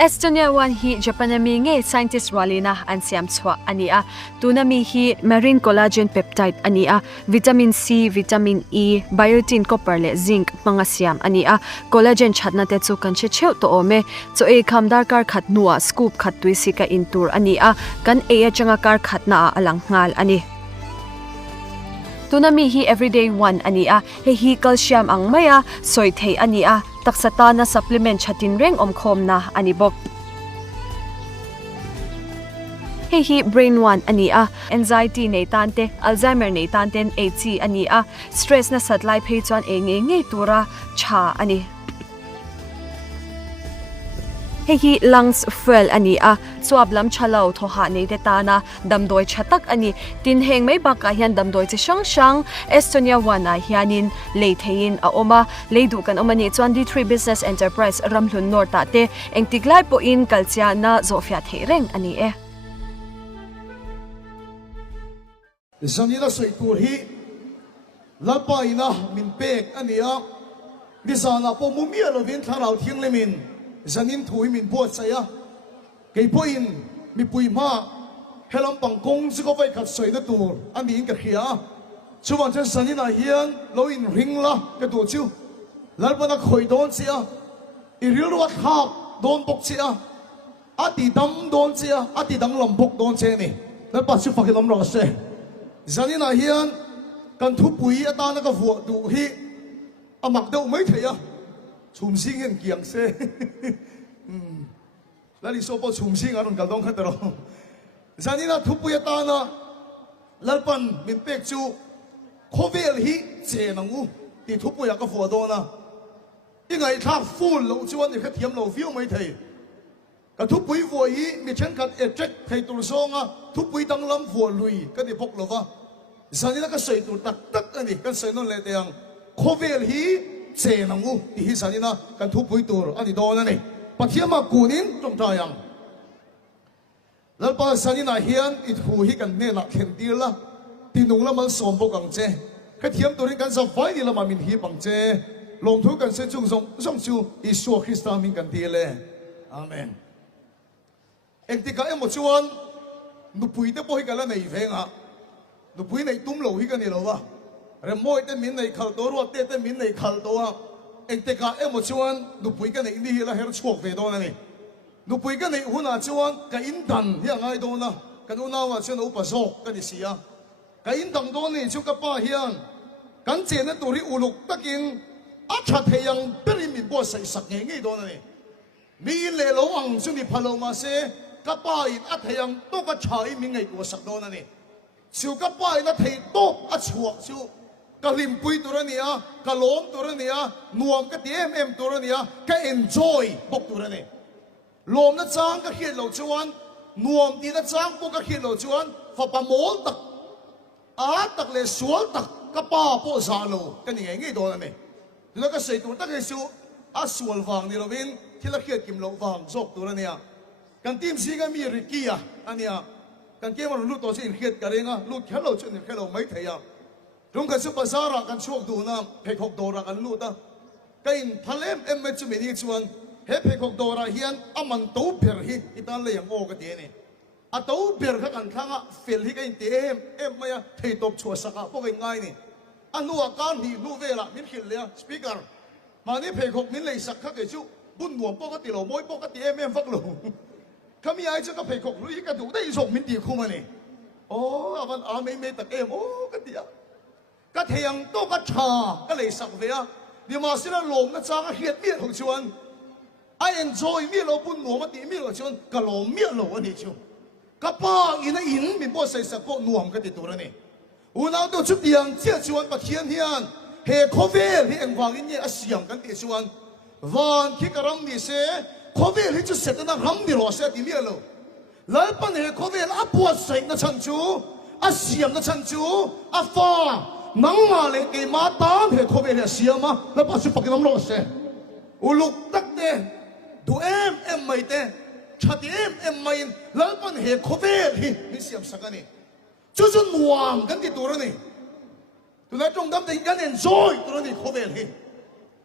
Estonia one hi Japanami nge scientist walina an siam chwa ania tunami hi marine collagen peptide ania vitamin C vitamin E biotin copper le zinc manga siam ania collagen chatna te chu kan che cheu to ome cho e khamdar kar khat nuwa scoop khat tuisi ka intur ania kan e changa kar khatna alang ngal ani tunami hi everyday one ania he calcium ang maya soi thei ania taksata na supplement chatin reng omkhom na ani bok hi brain one ania anxiety nei tante alzheimer nei tanten HC ania stress na satlai phei chuan nge tura cha ani hi lungs fuel ania chuablam chalo thoha nei te ta na damdoi chatak ani tin heng mai ba ka hian damdoi chi shang Estonia wana hianin leithein a oma leidu kan omani chuan D3 business enterprise ramhlun norta te engtiklai po in kalchia na zofia thereng ani e Zanina soi tur hi lalpa ina min pek ania bisana po mumia lovin tharau thing lemin zanin thui min bo chaya kei poin mi pui ma helam pangkong chi ko vai khat soi na tur ani in ka khia chuwan chen zanina hian lo in ring la ka tu chu lalpa na khoi don chia I ril wat khap don bok chia ati dam don chia ati dang lam bok don che ni lalpa chu fakin lam ra se zanina hian kan thu pui ata na ka vu du hi amak deuh mai theia chum sing hen kiang se lali so po chum sing aron kal dong khatero zanina thu pui ata na lalpan min pek chu khovel hi che nangu ti thu pui ka fu do na ingai thak full lo chuan ni kha thiam lo view mai thei ka thu pui vo hi mi chen khat eject thei tur songa thu pui dang lam vo lui ka ni bok lova zanina ka sei tur tak tak ani kan sei non le teang khovel hi che nangu ti hi zanina kan thu pui tur ani do na ni pathiama kunin tong tayang lalpa zanina hian it hu hi kan ne la khen tir la tinung la mal som bo kang che ka thiam turin kan sa vai ni la ma min hi pang che long thu kan se chung zong chu Isu Krista min kan ti le amen ektika emo chuan nu pui te po hi kala nei venga nu pui nei tum lo hi kan ni lo wa re moi te min nei khal to ro te min nei khal to wa ektika emo chuan nu pui kan nei ni hi la her chuak ve do na ni nu pui kan nei huna chuan ka in dan hi angai do na kan una wa chuan upa zok kan ni sia ka in dang do ni chu ka pa hian kan che na turi uluk takin acha theyang peri min bo sai sak nge nge do na ni mi le lo ang chu ni phalo ma se ka pa in a theyang to ka chai mi ngai ko sak do na ni chu ka pa in a thei to a chuak chu ka lim pui turania ka lom turania nuam ka em turania ka enjoy bok turani lom na chang ka khiat lo chuan nuam ti na chang po ka khiat lo chuan fa pa mol tak a tak le sual tak ka pa po za lo ka ni ngai do na ni na ka sei tur tak he su a sual wang ni lovin thila khiat kim lo wang zok turania kan tim singa mi rikia ania kan ke man lu to sin khiat ka renga lu khelo chen ni khelo mai theya rung ka su bazara kan chuak du na phekok dora kan lu ta kain thalem em me chu mi ni chuan he phekok dora hian aman to per hi itan le yang o ka te ni a to per kha kan thanga fel hi kain te em maya thei top chua saka po kai ngai ni anu a kan hi nu vela min khil le speaker mani phekok min le sak kha ke chu bun nuam po ka ti lo moi po ka ti em vak lo kami ai chu ka phekok lu hi ka du dai sok min ti khuma ni o aban a me tak em o ka ti a ka theyang to ka tha ka le sak ve a ni ma sina lom na chang a hiat mi hong chuan I enjoy mi lo bun nuam ti mi lo chuan ka lom mi lo ani chu ka pa ina in mi bo sai sak po nuam ka ti tur ani una to chu tiang chia chuan pathian hian he khovel hi engwang in ye asiam kan ti chuan van khi karam ni se khovel hi chu set na ram ni lo se ti mi lo lalpan he khovel a puat sai na chan chu asiam na chan chu a fa nang ma le ke ma ta he khovel he asiama la pa chu pakinam lo se uluk tak te du em mai te chati em mai lalpan he khovel hi ni siam sakani chu chu nuam kan ti tur ni tu na trong dam te kan enjoy tur ni khovel hi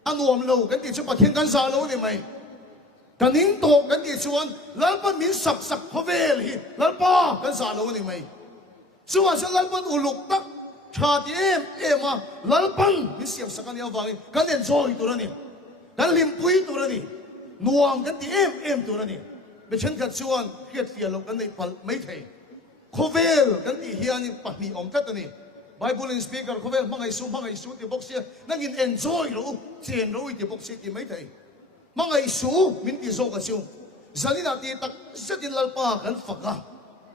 anuam lo kan ti chu pathian kan sa lo ni mai กันนิ่งโตกันที่ชวนแล้วมันมีสักพเวลีแล้วป้ากันสาโลนี่ไหมส่วนฉันแล้วมันอุลุกตักชาติเอ็มมาแล้วปันมีเสียงสักกันยาวฟังกันเอ็นจอยตัวนี้กันลิมปุยตัวนี้นวงกันที่เอ็มตัวนี้เป็นฉันกันชวนเครียดเสียลงกันในปัลไม่เทโคเวลกันที่เฮียนี่ปะนี่อมกันตัวนี้ไบเบิลอินสปีกเกอร์โคเวลมังไงสู้ที่บอกเสียนั่งกินเอ็นจอยรู้เจนรู้ที่บอกเสียที่ไม่เทมังไงสู้มินที่โซกันสู้จันนี่นาทีตักเสดินลลปากันฝัก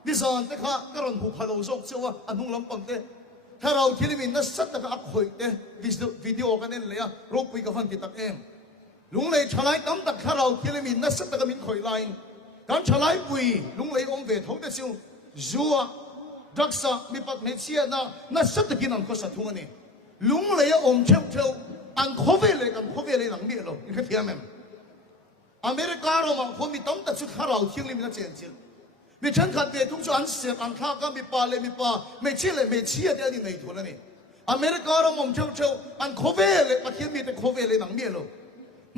ดิฉันแต่ข้ากระรอนผู้พาโลโซกเสียวอันนุ่งลำปังเตถ้าเราคิดมินนัสตักอักหอยเตวิดีโอกันเองเลยอะรบไปกับฟันติตักเอ็มลุงเลยฉลายตั้มตักถ้าเราคิดมินนัสตักมินคอยไลน์การฉลายปุยลุงเลยอมเวทเขาเตซิวจัวดักษะมีปัตเมเชียนะนัสตักินันก็สัตว์ทุกอันนี้ลุงเลยอมเชี่ยวอันโคเวเลยกันโคเวเลยหลังเบี้ยเราอีกทีมั้ยอเมริกาเรามาคนมีตั้มตักสุดถ้าเราคิดมินนัสเจนจิลมีฉันขัดเดทุกส่วนเสียงอันข้าก็มีปลาเลยมีปลาไม่เชี่ยเลยไม่เชี่ยเดี๋ยวนี้ในทุนนี่อเมริกาเรามองเชี่ยวอันโคเวเลยประเทศมีแต่โคเวเลยหนังเมียเรา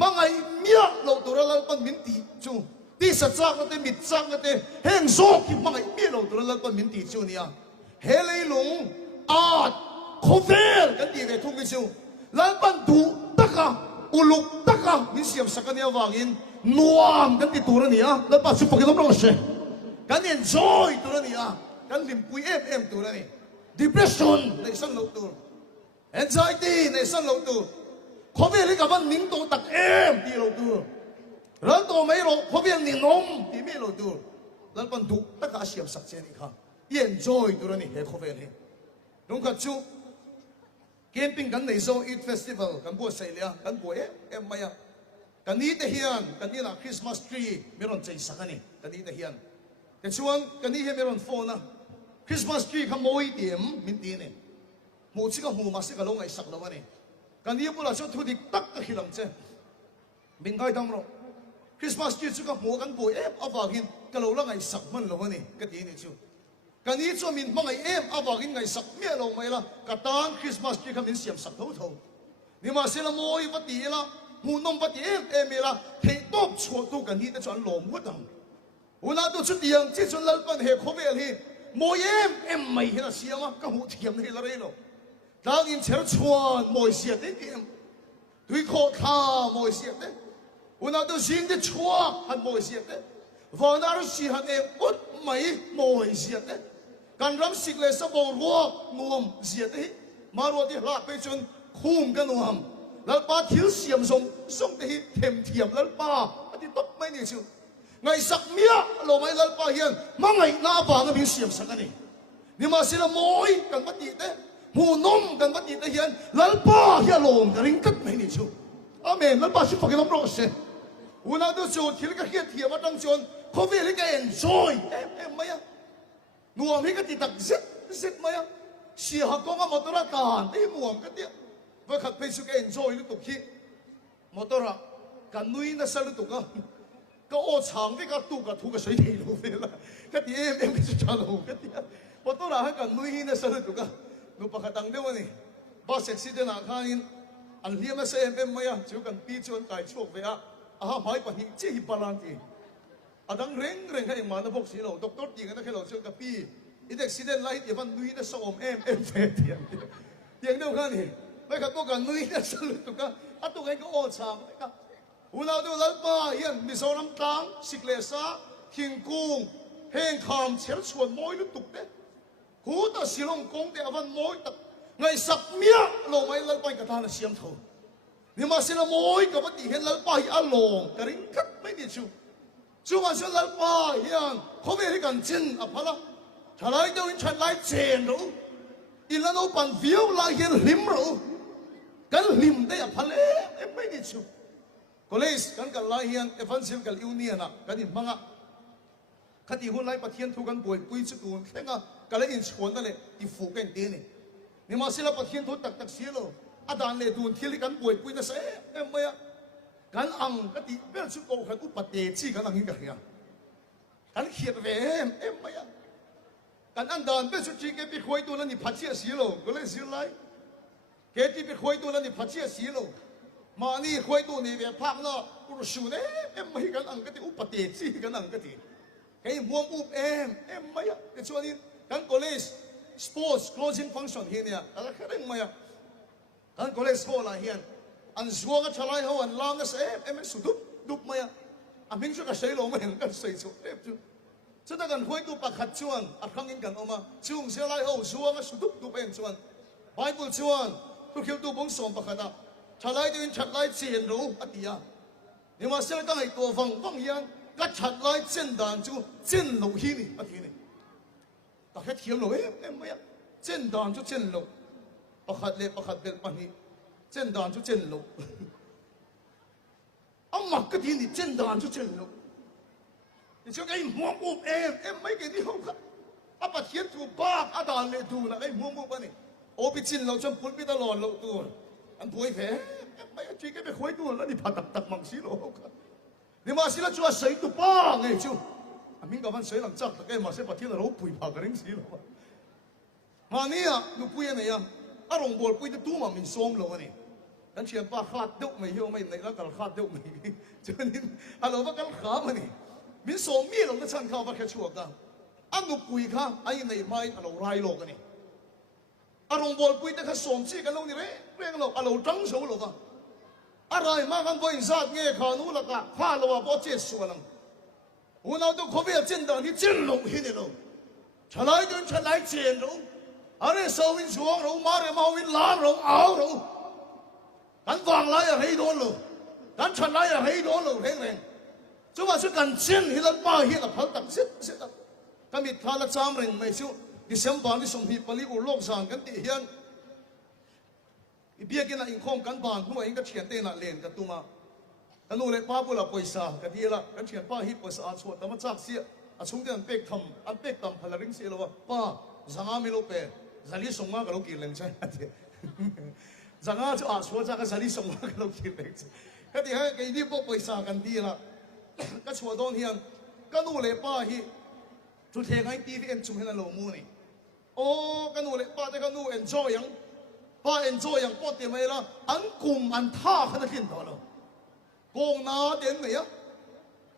มังไงเมียเราตัวเราเป็นมินตีจูที่สัจจะก็เตมิดจังก็เตแห่งโซกิมังไงเมียเราตัวเราเป็นมินตีจูเนี่ยเฮเลยหลงอาโคเวลกันดีเลยทุกสิ่งแล้วเป็นดูตะกะอุลุกตะกะมีเสียงสักเนี่ยวางินนัวกันที่ตัวนี้แล้วปัจจุบันก็ต้องรอเสียกัน enjoy ตัวนี้กันลิมปุยเอ็มตัวนี้ depression ในสันโลตัว anxiety ในสันโลตัวเขาเรียกกันนิ่งตัวตักเอ็มที่โลตัวแล้วตัวไม่โลเขาเรียกนิ่งนมที่ไม่โลตัวแล้วมันดูตักอาเซียมสักเจนี่ค่ะ enjoy ตัวนี้เขาเรียกลุงกัดชูเกมปิ้งกันในโซอีทเฟสติวัลกันบัวเสียกันบัวเอ็มมากันนี้แต่เฮียนกันนี้นะคริสต์มาสทรีไม่ร้อนใจสักกันนี่กันนี้แต่เฮียนแต่ช่วงกันนี้เห็นไม่ร้อนโฟนนะคริสต์มาสทรีขโมยเดียมมินตีเนี่ยหมูชิกหูมาสิกะลงไอ้สักแล้ววะเนี่ยกันนี้พวกเราชอบทุดิตักตะขิลังเจ้มินไก่ดำเราคริสต์มาสทรีชิกหูกันป่วยอาฝากหินกะลงแล้วไอ้สักมันแล้ววะเนี่ยกันนี้เนี่ยชิวกันนี้ช่วงมินมังไอ้อาฝากหินไอ้สักเมียเราไม่ละกะตานคริสต์มาสทรีคำมินเสียมสักเท่านี่มาเสละโมยวัดดีละหูนมวัดดีมีละเทตบชัวตัวกันนี้แต่จวนหลงวัดดังวันนั้นตัวชุดเดียงที่ชนลัลปันเหตุเขาเวลีโมยไม่เห็นเสียงก็หูเทียมนี่ละเรื่องดางอินเชลชวนโมยเสียดเดียมดุยโคท่าโมยเสียดวันนั้นตัวชิงที่ชัวหันโมยเสียดวันนั้นสิหันอุดไม่โมยเสียดการรำสิกเลยสบงรัวนวมเสียดมารัวที่หลักไปจนคุ้มกันนวมแล้วป้าทิ้วเสียมส่งที่เทียมแล้วป้าอันนี้ตบไม่เนี่ยชิวไงสักเมียเราไม่ลัลปะเฮียนมังไงหน้าบ้านก็มีเสียงสักกันนี่มาสิละโมยกันบัดดีเต้หูนมกันบัดดีเต้เฮียนลัลปะเฮียลงกันริงกัดไม่นี่ชูอาเมนลัลปะชิฟังกันน้ำร้อนเสียวันนั้นตัวจูที่เล็กเฮียเทียมว่าตั้งชนเขาเวลิกเอ็นจอยไม่อะนัวมีกันติดตักเซ็ตไม่อะเสียหักกองกับมอเตอร์การที่มัวกันเดียว่าขัดไปสุกเอ็นจอยลุตุกี้มอเตอร์กันนุ้ยน่ะสลุตุกะก็โอ้ช่างที่ก็ตู้กับทุกกับ水地路ไปละก็ที่ก็จะชาลูก็ที่พอตัวเราให้กันนุ้ยน่ะสรุปตุกะนุปะขัดตังเดียวนี่บ้าเซ็กซี่เดน่าข้าอินอันเลี้ยงมาเซ็มไม่อะจู่กันปีจวนไก่ชกไปอะหายปะหิเจี๊ยบปลานทีดังเร่งให้มานะพวกสีเราตกต้นยิงกันนะแค่เราเจอกับปีอีเด็กซีเดนไลท์อย่ามันนุ้ยน่ะส่งเฟเทียงเดียวกันนี่ไม่ขัดตัวกันนุ้ยน่ะสรุปตุกะตัวไอ้ก็โอ้ช่างก็วันนั้นตัวลัลปะเฮียนมิโซน้ำตาลสิกเลซ่าคิงกุ้งเฮงคำเชลชวนมอยลุตุกเด้กูตัดสิลงกงเดอวันมอยตัดไงสักเมียลงไม่ลัลปะกับทานเสียมเท่านี่มาสิละมอยกับวันที่เห็นลัลปะอัลลงกระริงกัดไม่ดีชูวันสิลัลปะเฮียนเขาไม่ได้กันจินอ่ะพะละถ้าไรเจ้าอินชันไลเจนรู้อินแล้วเราปั่นฟิวไลเฮียนลิมรู้กันลิมได้อ่ะพะเลยไม่ดีชูก็เลยกันกันไล่เฮียนเอฟันซิลกันอิวเนียนะกันนี่มังอ่ะคดีหุ่นไล่ปะเทียนทุกันป่วยปุยชุดอุ่นแค่ก็กันเลยอินชวนกันเลยที่ฟูกันตีนี่มาสิละปะเทียนทุตักเสียโลอาจารย์เลยดูที่กันป่วยปุยนะเซ่ไม่อะกันอังกันที่เป็นชุดโกกันอุปเตจีกันอังนี้กันเฮียกันเขียนเวไม่อะกันอันดานเป็นชุดจีเก็บไปคุยตัวนั้นนี่พัชเชียสีโลก็เลยสิไล่เก็บที่ไปคุยตัวนั้นนี่พัชเชียสีโลมานี่คุยตัวนี่แบบพักเนาะอุ กูสูนไม่กันอังกติอุปเตจีกันอังกติไอ้ม่วงอุบไม่อะแต่ช่วงนี้กัน college sports closing function เฮียเนี่ยอะไรแค่เรื่องไม่อะกัน college sport อะไรเฮียอันชัวก็ชะลายเขาอันลามก็เอ็มสุดดุไม่อะอันมิงช่วยกับเชยลงไม่เห็นกันเสียสุดจุจะได้กันคุยตัวปากขัดชวนอัดครั้งนี้กันออกมาช่วงเชยลายเขาชัวก็สุดดุเป็นชวนไบเบิลชวนทุกเขียวตัวบงสมปากขัดชะลายตัวชัดลายเจียนรู้อดีย你话现在当系ตัว方言，个出来正当就正路去呢，啊天呢，大家听路咩呀？正当就正路，不合理不呢，正当就正路。啊嘛个天呢，正当就正路。你说哎摸摸没给你好看，啊把天土巴啊打来土了，哎摸摸吧呢，我比正路将本比得乱路多，俺不会飞。ไม่จริงก็ไปคุยตัวแล้วนี่ผ่าตักมังสีโลกนี่มาสิแล้วชัวร์ใส่ตัวป้าไงจูอามิงกับมันใส่หลังจากตะเกียบมาเสียปะที่เราปุยผ่ากระเร่งสีโลกมาเนี่ยนูปุยเนี่ยยังอารมณ์บอลปุยตัวมันมีส้มโลนี่ดันเชียนป้าขาดเด็กไม่เหี้ยวไม่ในแล้วกันขาดเด็กไม่จนนี่ฮัลโหลว่ากันขามันนี่มีส้มมีหลงก็ฉันเข้ามาแค่ชัวร์กันอันนูปุยข้าไอ้ในไม้เราไรโลกันนี่อารมณ์บอลปุยแต่ข้าส้มชีกันโลนี่เรื่องเราเราจังโซ่โลกันอะไรมากันบริษัทเงี้ยขานู้นละกันข้าเราว่าพอเจ็ดส่วนนึงวันนั้นตัวเขาไปเจนดานี่เจนลงที่นี่เราฉลายจนฉลายเจนเราอะไรสวินสวงเรามาเรื่องมาวินล้างเราเอาเรากันฟังไรอะไรโดนเรากันฉลายอะไรโดนเราเร่งๆจะว่าช่วยกันเจนที่เราป้าที่เราพัฒน์เสร็จกันมีท่าละจามเร่งไม่ชั่วดิเซมบานที่ส่งที่ปลีอุโลกสานกันตีเฮียนเบี้ยกินอินคอมกันบานผู้เองก็เฉียนเต้นเล่นกันตัวมากันนู่นเลยป้าบุหรี่ปอยสากันดีละกันเฉียนป้าฮิปปอยสาชวดแต่มาจากเสียอาชุ่มเดินเป็กทำอันเป็กทำพลาริงเสียแล้วว่าป้าจังอาไม่รู้เป็นจะรีส่งมากับเรากินเล่นใช่ไหมจังอาจะอาชวดจากจะรีส่งมากับเรากินเล่นกันที่ให้กันนี่พวกปอยสากันดีละก็ชวดโดนเฮียนกันนู่นเลยป้าฮิจุดเทงให้ตีที่เอ็นชุ่มให้นั่นโลมูนี่โอ้กันนู่นเลยป้าแต่กันนู่นเอ็นจอยยังป้าเอ็นจอยอย่างปอดเตียไม่ละอันกลุ่มอันท่าขนาดขึ้นต่อแล้วกงนาเด่นไหมอ่ะ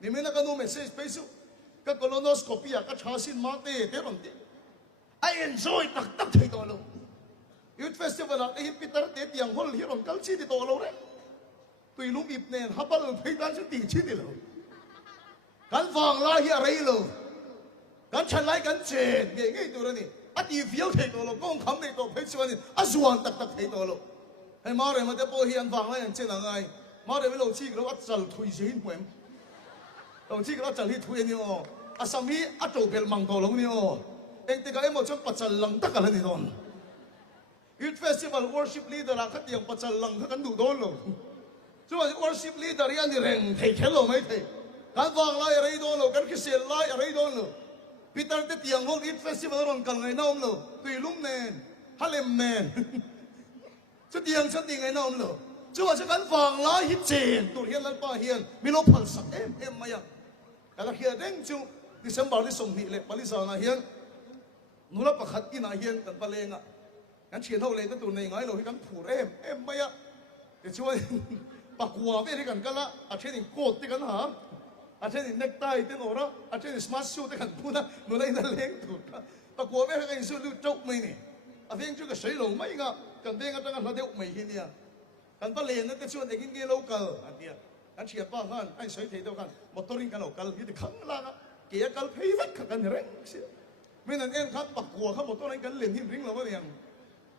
นี่ไม่นักนูเมสเซจไปสู้ก็โคโลโนสโคปีอ่ะก็ชาสินมาเต้บังเต้ไอเอ็นจอยตักที่ต่อแล้วยูทเฟสติวัลไอฮิปปีเตอร์เตตียงฮอลฮิรอนกัลชีที่ต่อแล้วเลยตุยลุงอิบเนนฮับบัลพิการชุดตีชีที่แล้วกันฟังลาฮิอะไรแล้วกันฉันไล่กันเจนเงี้ยตัวนี้อดีตเฟี้ยวเทตัวเราก้องคำในตัวเพชรวันนี้อาสวงตักเทตัวเราให้มาเรื่องมันจะโปรเฮียนฟังแล้วอย่างเช่นอะไรมาเรื่องไม่เราชี้เราอัดจัลทุยชิ้นเหมือนเราชี้เราจัลที่ทุยนี่อ๋ออาสามีอัดโจเบลมังตัวเรานี่อ๋อเองติกาเอ็มจะปัจจัลลังตักอะไรนี่ตอนยูทเฟสติวัลวอร์ชิปลีดเดอร์ละขัดยังปัจจัลลังกันดูโดนเราช่วงวอร์ชิปลีดเดอร์ยันนี่เร่งเทเคลเราไม่เทการฟังไล่อะไรโดนเราการคิดเสียไล่อะไรโดนเราปีเตอร์เตียงห้องอีทเฟสติวัลรอนกันไงน้องเราตุยลุงเนนฮัลเลมเนนชุดเตียงไงน้องเราช่วยฉันกันฟังไล่ฮิตเจนตัวเฮียนและป้าเฮียนมีโลพันสักมาอย่างแต่ละเฮียนเด้งจูดิฉันบอกที่ส่งหิเล็บปริศนาเฮียนนูรับประคัดกินอาเฮียนกันปะเลงอ่ะงั้นเชียนเท่าเลงก็ตัวในไงเราให้กันผูดมาอย่างเดี๋ยวช่วยปักหัวไม่ได้กันละอาเช่นโกดที่กันหาอาเช่นเน็กไทที่โนระอาเช่นสมาร์ทชูที่กันพูดนะนูเลยนั่นเลี้ยงถูกปักหัวไม่ให้กันสู้ดูจบไม่นี่อาเพียงช่วยกับเฉยหลงไม่งั้นกันเด้งกันตั้งแต่เด็กไม่เห็นเนี่ยกันปะเลนนั่นก็ชวนเด็กกินเกลูกกันอันเดียกันเชียร์ป้ากันไอ้สวยเท่ากันมอเตอร์ริงกันเอากันยี่ที่ขังล่างเกี่ยกันเพย์วัดกันเร่งเสียไม่นั่นเองครับปักหัวครับมอเตอร์ริงกันเล่นหินริงเราไม่ยัง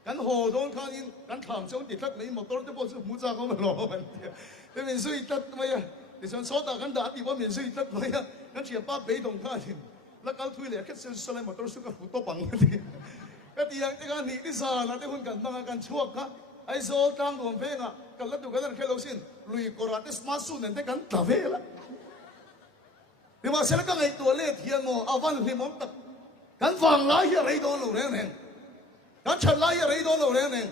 กันโหโดนข้านินกันถามเจ้าติดทักนี้มอเตอร์จะบอกมุจ้าเขาไม่รอมันเดียแต่เป็นสุยตัดไหมอ่ะดิฉันสอนตากันด่าดีว่าเป็นสุยตัดไหมอ่ะกันเชียร์ป้าเบย์ตรงข้านินแล้วกันทุยเลยแค่เซลล์สไลมอเตอร์สุกกับฟุตโต้ปังกันเดียก็ที่ยังที่กันหนีที่ซาแล้วที่คนกันตั้งกันชั่วกันไอ้โซ่ตั้งตัวเพลงอ่ะกันแล้วดูกันแค่เราสินลุยกอรัตสมาร์ทสูนนั่นแต่กันตาเวละที่มาเสร็จก็ไอ้ตัวเล็กเทียนโมเอาวันที่มันตักกันฟังไล่อะไรโดนหลูเร่งเร่งกันฉันไล่อะไรโดนหลูเร่งเร่ง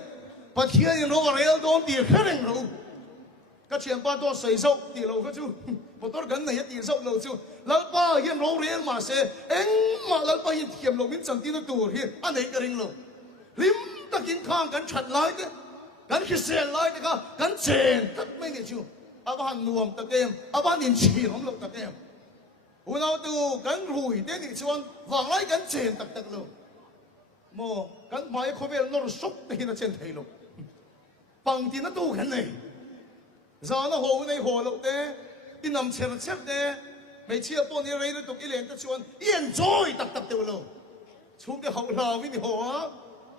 ปัจเจียนรู้อะไรโดนตีแค่เร่งรู้ก็เชียนป้าตัวใส่โซ่ตีเราก็จู่พอตัวกันไหนตีโซ่เราจู่แล้วป้าเฮียนรู้เรียนมาเสเอ็งมาแล้วป้าเฮียนเทียมเรามิ้นจังตีตัวเฮียอันไหนก็เร่งเราลิ้มตะกินข้างกันฉันไล่เนี่ยกันคิดเสียไล่เนี่ยก็กันเจนทัดไม่เนี่ยจู่ aban nuam ta kem aban in chi rom lo ta kem unau tu kan rui te ni chuan wangai kan chen tak tak lo mo kan mai khovel nor sok te na chen thei lo pang ti na tu kan nei za na ho nei ho lo te tin nam chen chen te mấy chia po ni rei lo tu ilen ta chuan enjoy tak tak te lo chung te hau la wi ni ho a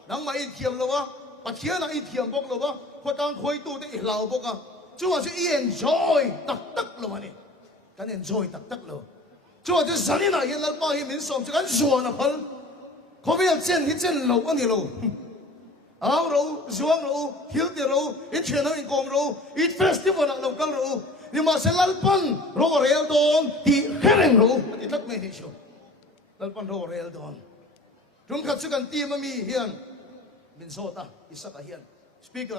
nang mai thiam lo wa pathian na i thiam bok lo wa kho tang khoi tu te i lau bok a chuan se enjoy tak tak lo ma ni kan enjoy tak tak lo chuan te sani na yen lal pa hi min som chu kan zuan na phal ko vi chen hi chen lo ani lo áo rồi zuang rồi thiếu tiền rồi ít chuyện hơn công rồi ít festival là lâu căng rồi nhưng mà sẽ lăn pan rồi real don thì khen rồi thì tất mấy hiểu lăn pan rồi real don chúng ta sẽ cần tìm mà mi hiền mình số ta isa ta hiền speaker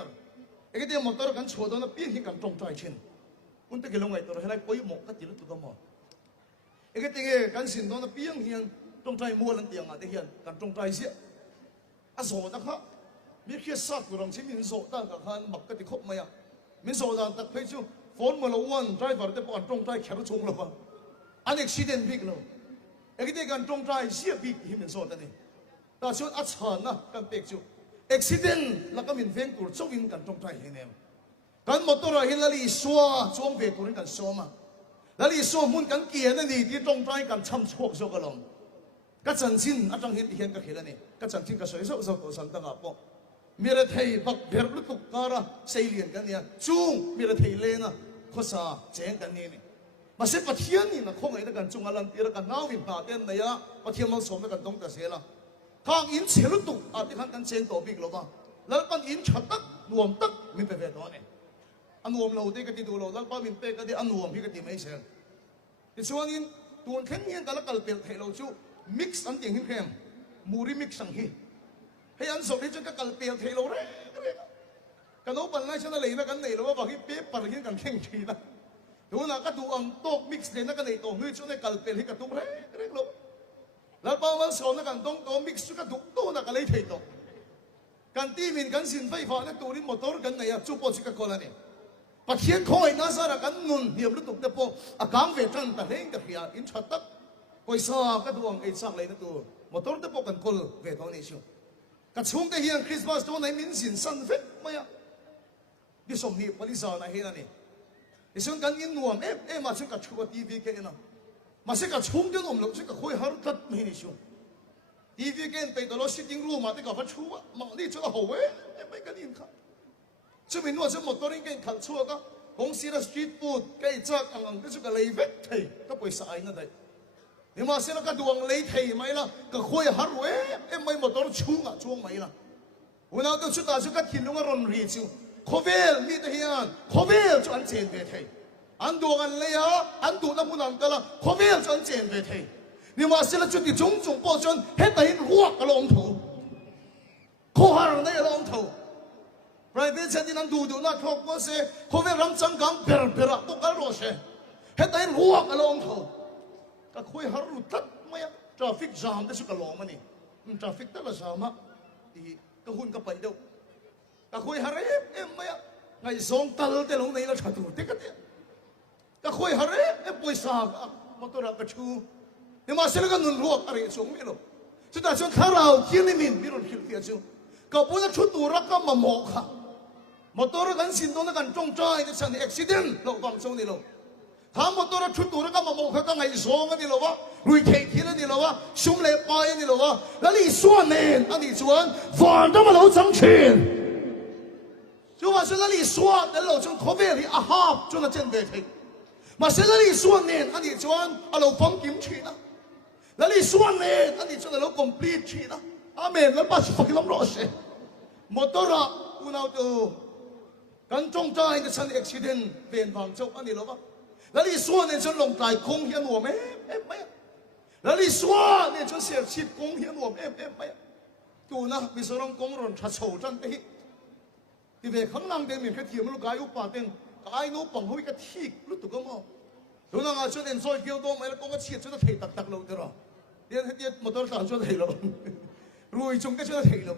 cái tiếng motor kan chua đó nó biến hiện kan trong trái chen un ta cái lông này tôi hay coi một cái tiếng tụi nó cái tiếng kan xin đó nó biến hiện trong trái mua lần tiếng à tiếng hiền kan trong trái gì à số ta khác biết khi sát của đồng chí mình số ta cả han mặc cái thì khóc mày à mình số ta tập thấy chứ phone mà lâu one driver để bọn trong trái kéo chung rồi anh accident big rồi cái tiếng kan trong trái gì big thì mình số ta này ta chọn ắt hẳn na kan big chứ accident là cái mình ven của trong mình kan trong trái thế này kan motor là hiện là li xóa trong về của kan xóa mà là li xóa muốn kan kia này thì trong trái kan chăm chuộc cho cái lòng các chân xin ở trong hiện cái kia này các chân xin cái sợi sợi sợi của sản tăng áp mira thầy bậc biệt lúc tục cara xây liền cái này chung mira thầy lên à khó sa chén cái này mà sẽ bắt hiền này là không ai đã cần chung alam tira cần nào vì bà tên này á bắt hiền mang sống cái cần đông cái gì là thang in chế lúc tục à thì hắn chén tổ big lo ba lỡ ban in chặt tắc nuông tắc mình phải về đó này anh nuông lâu đây cái điều lâu lỡ ban mình pe cái điều anh nuông thì cái điều mấy sen thì cho nên tuần khen hiền cái là cái biệt thầy lâu chú mix anh tiếng hiền khen muri mix sang hi hay anh sống đi cho các cái biệt thầy lâu đấy cái nó bằng ngay cho nó lấy nó cái này nó vào cái bếp bằng cái cần khen gì đó đúng là cái đồ ăn tốt mix lên nó cái này tổ người cho nó cái biệt cái đúng đấy cái lâuแล้วบางวันสอนกันต้องตัว mix กันทุกตัวนะกันเลยทีตัวกันที่มีกันสินไฟฟ้าเนี่ยตัวนี้มอเตอร์กันไหนอะจูบสิกันคนละเนี่ยปัจเจียนคอยน่าสาระกันนุนเหี่ยวลุตุกเดปโปอาการเวทันแต่เล่นกับเฮียอินชัดตักคอยซากันดวงไอ้สักเลยนะตัวมอเตอร์เดปโปกันคนเวทเอาเนี่ยชิวกันช่วงที่เฮียคริสต์มาสตัวไหนมินสินสันเฟตไม่อะดิสมนีปฏิสารนะเฮียนี่ดิฉันกันยินนวมมาช่วยกันชัวทีวีแค่นั้นมาเสกชุ่มเดินอมหลงเสกคุยหารุตัดไม่ได้ชิวทีวีเกนไปตลอดสิทิ้งรูมาแต่กับพัชชัวมานี่จะเอาเว้ยไม่กันยินค่ะจะมีนวดจะหมดตัวนี้เกนขัดชัวก็ของซีรัสตรีทฟู้ดใกล้จากอังก็จะกับเลยเวทไทยก็ไปสายนั่นได้เดี๋ยวมาเสกก็ดวงเลยไทยไหมล่ะก็คุยหาเว้ยไม่หมดตัวชุ่มอ่ะช่วงไหมล่ะวันนั้นก็ชุดตาชุดก็ทิ้งลงก็รอนรีชิวโคเวลมีแต่เฮียนโคเวลจะอันเจนเวทไทยอันดูกันเลยอ่ะอันดูน้ำมันกันละเขาไม่เอาจนเจนไปทีนี่ว่าสิ่งที่จุดที่จงป้อนจนเห็นแต่เห็นหัวกระลงถูข้อหาอะไรลงถูไรเวชที่นั่นดูนะเขาก็เสียเขาไม่รำจังกังเปรอะตุกันรอเสียเห็นแต่เห็นหัวกระลงถูก็คุยหารุตัดไม่อะทราฟิกจามได้สุกกระลงมันนี่ทราฟิกแต่ละจามะที่ก็หุ่นก็ไปเดียวก็คุยหาเรื่องไม่อะไงสองตัลเตลงในละชัดตัวเด็กกันเนี่ยก็คุยหาเรื่องป่วยสากมาตัวเราก็ชูเนี่ยมาเสร็จก็นุนรัวอะไรส่งไม่รู้สุดท้ายจนถ้าเราที่นี่มีรถคิดเดียวชูก็พูดว่าชุดตัวรักก็มาหมอกค่ะมาตัวเรากันสินตัวนั้นกันจงใจในสันนิษฐานเราฟังช่วงนี้เราถ้ามาตัวเราชุดตัวรักก็มาหมอกเขาก็ไงส่งกันนี่เราวะลุยเทคีนั่นนี่เราวะชุ่มเล็บไปนี่เราวะแล้วนี่ส่วนเนี่ยอันนี้ส่วนฝันต้องมาเราจังเชียน就话是那里说的老从口味里啊哈，就那真的听。mà sẽ là lý xuân nền anh đi chọn anh lâu phong kiếm chi đó là lý xuân nền anh đi chọn là lâu complete chi đó amen là bắt phải làm rõ sẽ một tổ ra u nào từ căn trong trai cái sân accident về vàng châu anh đi lâu ba là lý xuân nền chọn lòng tài công hiến của em mấy là lý xuân nền chọn sẽ chít công hiến của em mấy tu na vì sao ông công rồi chặt sầu chân đấy thì về kháng năng để mình cái thiểm lúc cái upa tên ai nấu bằng hôi cái thịt lúc tụi con đúng là ngài cho nên rồi kêu tôi mấy là con cái chiết cho nó thầy tặc tặc lâu thế rồi điên một tôi tặng cho thầy lâu rồi chúng cái cho nó thầy lâu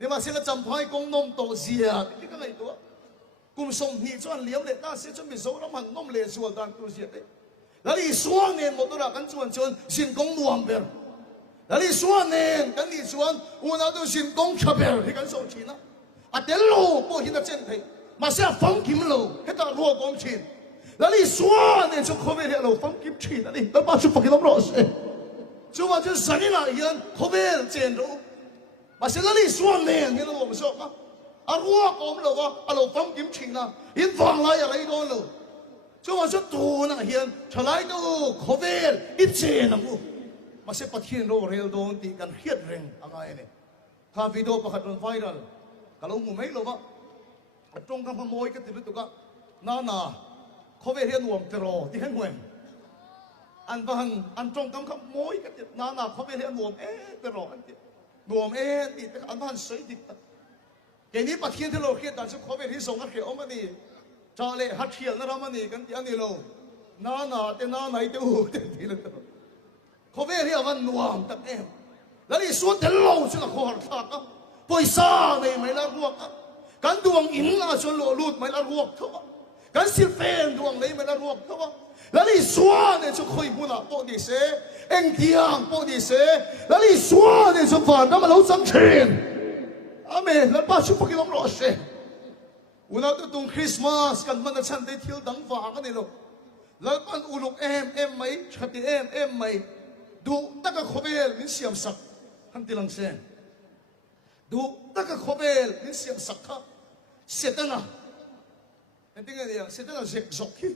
nhưng mà sẽ là chăm phai công nông tổ gì à cái này đó cùng sông nhị cho anh liếm lệ ta sẽ chuẩn bị số lắm hàng nôm lệ xuân đàn tu diệt đấy là đi xuống nên một tôi đã cắn chuồn xin công nuông về là đi xuống nên cắn đi xuống u nào tôi xin công chập về thì cắn sâu chín á à đến lô bộ hiện là trên thế mà sẽ phóng kim lô hết ta rùa công chín là đi xuống nên cho không về lô phóng kim chín là đi nó bao nhiêu phật cái lắm rồi chú bảo chú sẵn đi lại hiện không về trên đâu mà sẽ là đi xuống nên như nó một số á à rùa công lô à lô phóng kim chín à hiện vàng lại ở đây thôi lô chú bảo chú tu na hiện trở lại đâu không về ít trên nào mà sẽ bắt hiện đâu real đâu thì cần hiệt rèn anh ấy này thà video bắt đầu viral kalau mu mấy lâu vậy trong các môi cái thứ đó na không về hiện uổng terror thì hết nguồn anh vâng anh trong các môi cái na không về hiện uổng terror anh uổng thì anh vâng sấy thì cái này bắt hiện thì lâu hiện tại sẽ không về hiện sống cái kiểu mà đi cho lệ hạt hiện nó mà đi cái gì anh đi lâu na thì na này tiêu thì là không về hiện vẫn uổng tập em là đi xuống đến lâu chứ là khó thắc á bồi sa này mày là ruột á cán duồng in là cho lộ lụt mày là ruột thôi cán xịt phèn duồng này mày là ruột thôi là đi xóa để cho khơi buồn à bộ đi xe anh thiang bộ đi xe là đi xóa để cho phản nó mà lâu trắng tiền amen là ba chục cái lắm rồi xe una tu tung Christmas kan man chan de thil dang va ka ni lo la kan uluk em mai chati em mai du ta ka khobel min siam sak han tilang sen du ta ka khobel min siam sak kha setana enting ni yang setana zek zok ki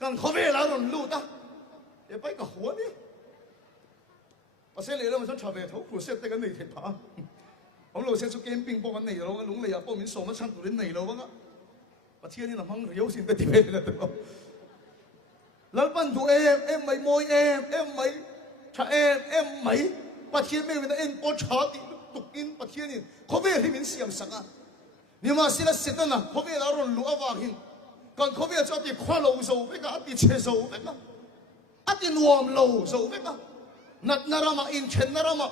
kan khobel la ron lu ta e pai ka huwa ni pasel le lo ma chan chabe tho khu set te kan nei the pa ông lô sẽ cho camping bao cái này rồi cái lúng này à bao miếng sổ mất sang tủ đến này rồi vâng á và thiên nhiên là măng riêu xin tới tìm về là được lỡ ban tụ em mấy môi em mấy cha em mấy và thiên mình là em có chó thì tục in và thiên nhiên có về thì mình xiêm sắc à nhưng mà xin là xin là có về là rồi lúa vàng hình còn có về cho thì khoa lầu dầu với cả thì chế dầu với cả thì nuông lầu dầu với cả nát nara mà in chen nara mà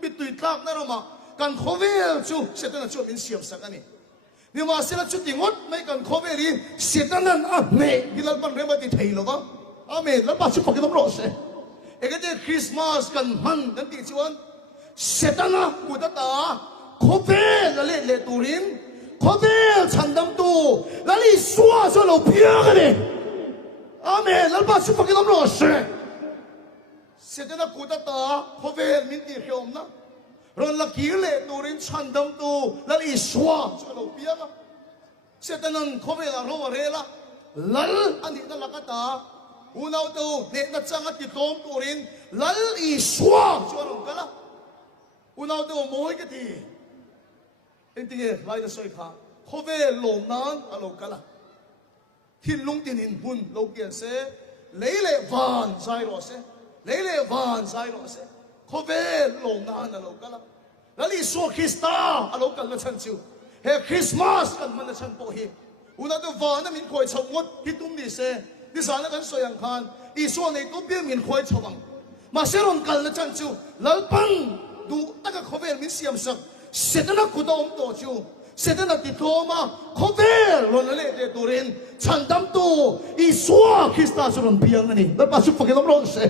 bị tùy tạc nara mà kan khovel chu setan chu min siam sakani ni ma sela chu tingot mai kan khovel ri setanan a me hilal ban rema ti thailo ba amen la ba chu pakai dom ro se egate Christmas kan man kan ti chuan setana kudata khovel la le turin khovel chandam tu la li suwa so lo pia ka ni amen la ba chu pakai dom ro se setana kudata khovel min ti khiom na rồi là kỹ lệ turin chăn đâm tu là đi xóa cho đầu bia á sẽ tên anh không phải là rô rê la lal anh đi là cái ta u nào tu để nó chăng cái tôm turin lal đi xóa cho đầu cái la u nào tu mỗi cái gì anh đi lại là soi khá không phải lồng nan à lồng cái la thiên lung tiền hình hun lồng kia sẽ lấy lệ vàn sai rồi sẽ lấy lệ vàn sai rồi sẽ không về lồng nan là lồng cái lắm, là đi xua Christa à lồng cái là chân chiu, he Christmas cái mình là chân bổ hi, una tu vợ nó mình khơi chậu ngót, đi tung đi xe, đi sáng nó cái soi ăn khan, đi xua này tu biết mình khơi chậu bằng, mà xe lồng cái là chân chiu, lỡ băng du tất cả không về mình xiêm sắc, sẽ nó cú đom tổ chiu, sẽ nó đi thô mà không về rồi nó lại để tu rin, chân đâm tu, đi xua Christa cho nó biếng này, nó bắt chụp phải cái lồng xe.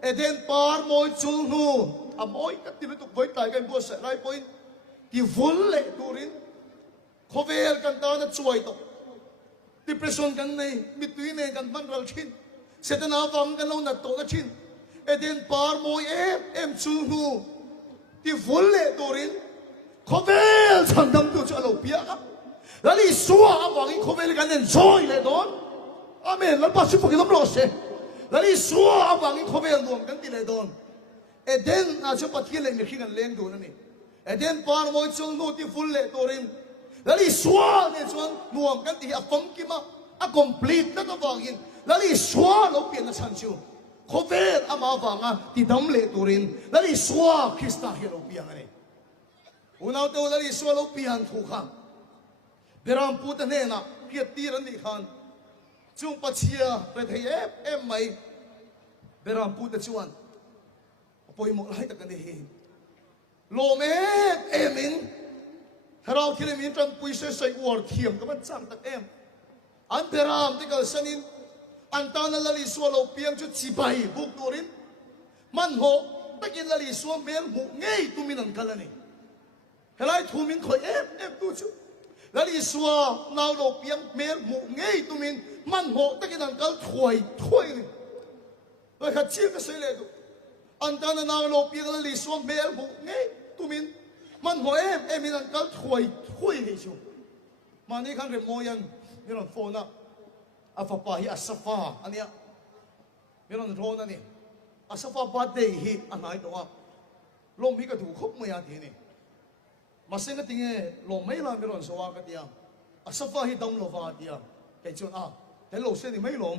Eden par moi chul nu a moi ka ti tu voi tai kan bo sa rai point ti vol le turin khovel kan ta na chuai to depression kan nei mitui ne kan man ral chin setana wang kan lo na to na chin Eden par moi em chul nu ti vol le turin khovel chandam tu cha lo pia la li suwa wang khovel kan nen joy le don amen la pa su pa ki dom lo se là đi xóa áp vàng cái khóe luồng cái tỷ lệ đồn, Eden à cho bắt kia lệ mình khi gần lên đồ này, Eden par mỗi chỗ nô thì full lệ đồ rin, là đi xóa để cho luồng cái tỷ áp phong kim à complete đó cái vàng in, là đi xóa nó biến nó thành chiu, khóe áp vàng à thì đâm lệ đồ rin, là đi xóa Christa hiện nó biến này, unau đâu là đi xóa nó biến thủ khang, beram putan này na kia tiran đi khan. Chung pachia re thei em mai beram pu ta chuan poi mo lai ta kan hi lom emin เราที่มีจันปุยเสใส่อวดเทียมกับมันจังตักเอ็มอันเปรามที่เกิดสนินอันตานลลิสวาโลเปียงจุดจีบายบุกตัวรินมันโหตะกินลลิสวาเมลหูเงยตุมินันกันนี่เฮลัยทูมินคอยเอ็มตัวจุลลิสวานาวโลเปียงเมลหูเงยตุมินมันโหตะกินนันกันถวยนี่เลยขัดชีก็เสียเลยดูอันตานนาวโลเปียงลลิสวาเมลหูเงยตุมินมันหัวเอ็มมีนันก็ถวยให้ชูมานี่ข้างเรมยันมีรอนโฟนะอาฟาปาฮิอัสฟาอันเนี้ยมีรอนโรนั่นนี่อัสฟาบาเดฮิอันไหนตัวลมพี่ก็ถูกคุบไม่ยาทีนี่มาเส้นก็ทิ้งลมไม่ลามีรอนสวากันเดียอัสฟาฮิดำโลฟาเดียแกจนแต่ลมเส้นนี่ไม่ลม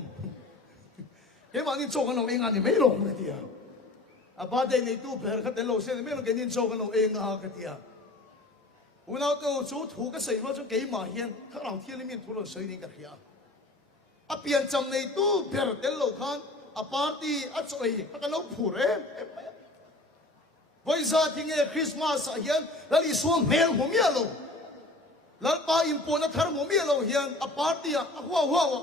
เฮ้ยมานี่โจกันเราเองอันนี่ไม่ลมเลยเดียบาเดนี่ตู้เปล่าแต่ลมเส้นนี่ไม่ลมแกนี่โจกันเราเองกันเดียวันนั้นตัวจูถูกก็ใส่ว่าจะเกี่ยมาเฮียนข้างหลังที่นี่มีทุเรศนี่กันเฮียเปลี่ยนจำในตู้เปลี่ยนเดลโลคันปาร์ตี้จอยถ้ากันเราผูเร่วันจันทร์ที่คริสต์มาสเฮียนแล้วอีส่วนเมลหัวเมียเราแล้วป้าอิมพอนัทธรหัวเมียเราเฮียนปาร์ตี้ว้าว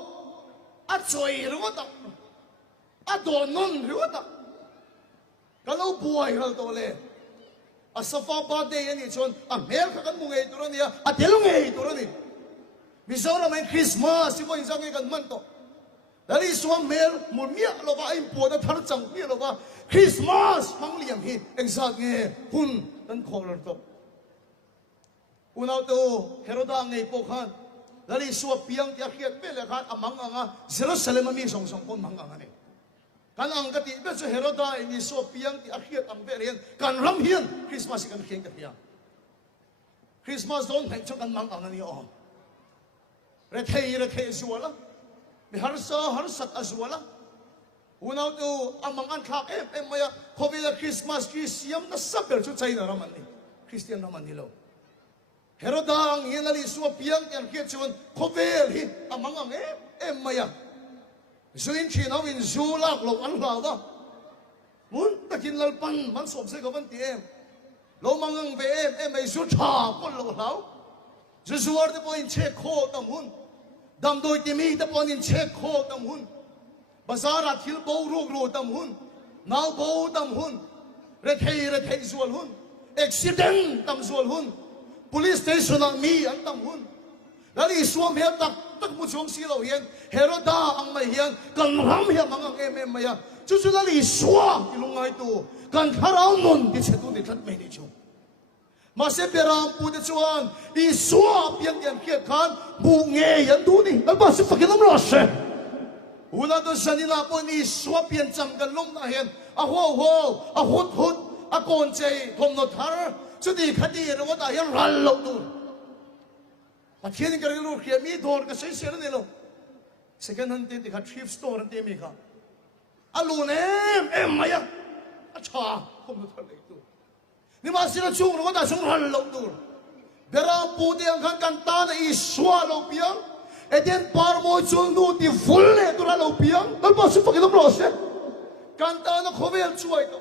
จอยหรือว่าตัโดนนหรือว่าตักันเราป่วยเราตัวเล่สฟาบาเดย์นี่ชนเมลข้ากันมุงเอตัวนี้เดลุงเอตัวนี้มิซารามันคริสต์มาสที่วันจันทร์กันมันโตแล้วอีส่วนเมลมุนเมียเราว่าอิมพอนัทธรจังเมียเราว่าคริสต์มาสมังเลียมฮีเอ็งสักเงี้ยหุ่นนั่นขอเราตัวอุณเอาตัวเฮโรดังไงพวกขันแล้วอีส่วนเพียงที่เขียนไม่เลยขันมังงะเซรุสเลมมีสองคนมังงะนี่กันอังกติเบสเฮโรดาอินิโซเปียงที่อาคิดอังเบรียนกันรำเฮียนคริสต์มาสกันเขียนกันเฮียคริสต์มาสโดนแห่งชกันมังอังนี่อ๋อเรทเฮซัวละมีฮาร์สัตอซัวละอุณเอาตัวมังอันทักเอ็มมาyaโควิดคริสต์มาสคริสต์ยัมนัสซับเบลชุดใจนารามันนี่คริสเตียนรามันนี่โลเฮโรดาอังเฮียนลิโซเปียงที่อาคิดชวนโควิดฮีมังอังเอ็มมาya Zuin China win Zulak lo an lao da mun takin lalpan man som se kavan ti em lo mangang ve em ai su tha pon lo lao Zuzuar de point che kho tam hun dam doi ti mi de point che kho tam hun bazara thil bo ro tam hun nau bo tam hun re thei zual hun accident tam zual hun police station mi an tam hun lali suam he tak mu chung si lo hian heroda ang mai hian kan ram hian mangang em maya chu lali suam ilungai tu kan tharau non ti chetu ni that mai ni chu ma se peram pu de chuan I suam piang yan khiat khan bu nge yan tu ni al ba se fakilam lo se una do sanila po ni suam pian cham kan lom na hian a hut a kon chei thom no thar chu di khati ro ta hian ral lo tu mà thiên nhiên cái lúc kia mi thor cái xây này lo second hand thì cái thrift store thì mi cả alo em mày à cha không được thật đấy nhưng mà xin là chung nó đã chung hẳn lâu rồi bera pu đi ăn kan ta này iswa lâu piang eden par mo chung nu thì full này tôi lâu piang nó bao nhiêu phải cái đó rồi kan ta nó không biết chui đâu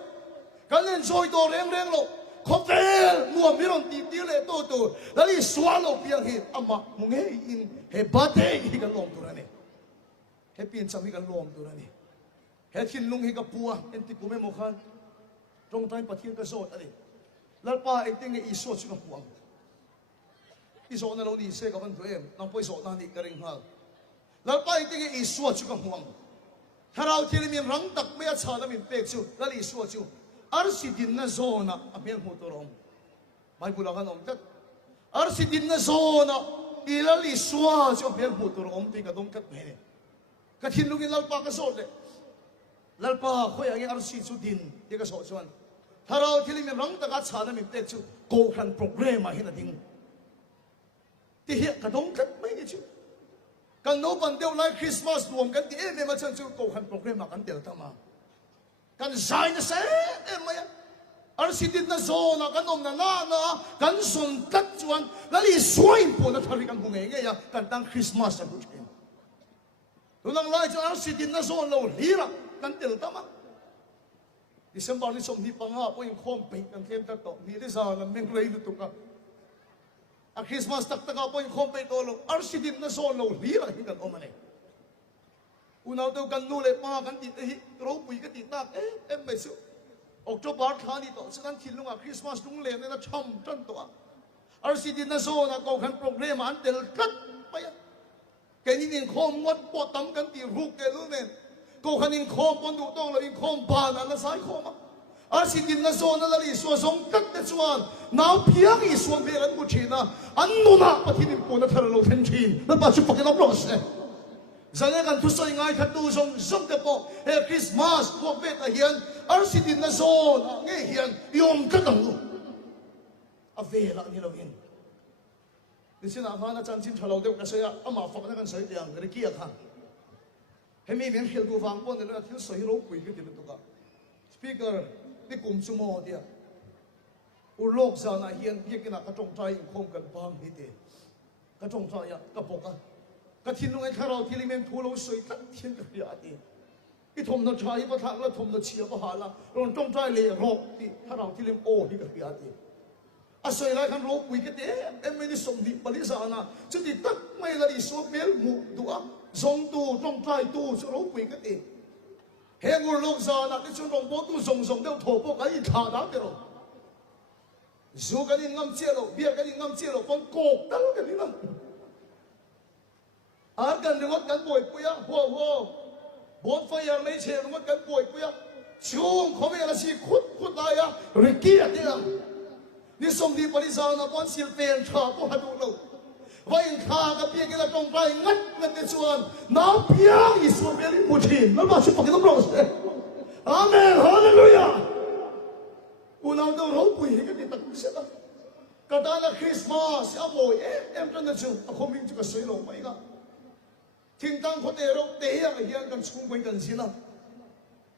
kan lên chui đâu reng lo không phải mua mấy đồng tiền tiêu lệ to là đi xóa lô biang hết ama mùng hết in hết bát hết cái lom tu này hết tiền chăm cái lom tu này hết thiên lung hết cái bùa em ti bùa mấy mốc han trong tay bắt thiên cái sốt này lát pa em tiếng cái sốt chỉ cái bùa sốt này lâu đi xe cái vấn đề em nằm bơi sốt này cái ring hal lát pa em tiếng cái sốt chỉ cái bùaถ้าเราที่มีรังตักไม่อาชาดมินเป็กชูแล้วอีสวชูarsidin na zona amel motorom mai bulagan om tat arsidin na zona ilali swa so amel motorom ti kadong kat mene kathin lungin lalpa ka so le lalpa khoy ang arsi chu din ti ka so chuan tharau thili me rang ta ka chana mi te chu ko khan program a hin a ding ti he kadong kat mai ni chu kan no ban deu lai Christmas nuam kan ti em ma chan chu ko khan program a kan del ta ma kan zai na se maya arsidin na zona kan om na kan son tat chuan lali soin po na thari kan bunge nge ya kan tang Christmas a gut em tunang lai chu arsidin na zona lo lira kan tel tama December ni som ni panga po yung khom pe kan kem ta to ni de za na meng rei lu tu ka a Christmas tak taka po in kompe tolo arsidin na so lo lira hingan o mane unaw daw kan nule pa kan ti hi ro pui ka ti tak em mai su October thani to san thilunga Christmas lung le na cham tan to arsidin na so na ko kan program an tel kat pa ya cái những khom ngon bỏ tắm cái tiền rụt cái luôn nè cô khăn những khom con đủ to là những khom bàn là sai khom à xin tin là số nó là đi số sống tất cả chuan nào phiang đi số về là một chuyện à anh nó na bắt thiên cô nó thở lâu thiên chi nó bắt chụp cái nó rõ ràng giờ này cần thu soi ngay thật tu sống sống cái bộ hay Christmas cuộc về ta hiền à xin tin là số nghe hiền yom cái đồng luôn à về là như là hiền你先拿翻那张金条老的个水啊，阿妈放那个水量，给你记下。还没面票多方，我那个听水老贵个点多个。Speaker，你讲什么的？我落下那天，一个那个中菜空跟帮你的，个中菜呀，个薄啊，个天龙一看到天里面吐露水，当天个呀的。一桶的菜不烫了，桶的吃不好了，让中菜来落的，看到天里哦一个呀的。à soi lại khăn lốp quỳ cái thế em mới đi sống đi bali sao na chứ thì tất mấy là đi số béo mù đũa giống tu trong trai tu số lốp quỳ cái thế hè ngồi lốp sao na cái chỗ đồng bố tu giống đeo thổ bố cái gì thà đá cái rồi dù cái gì ngâm chia rồi bia cái gì ngâm chia rồi con cột đắng cái gì đó à cần đừng có cắn bồi quỳ á hồ bốn phơi à mấy chè đừng có cắn bồi quỳ á chung không phải là gì khuất lại á rồi kia thế nào你送的不离上那关系非常不还多喽，万一他个别给他种来俺的说，那别一说别的不听，那把去不给他们老师，阿门，哈利路亚。我那都老不一个的东西了，个到了 Christmas 啊我em真的就后面这个水龙没个，听当可得了第一个人跟充分跟先了，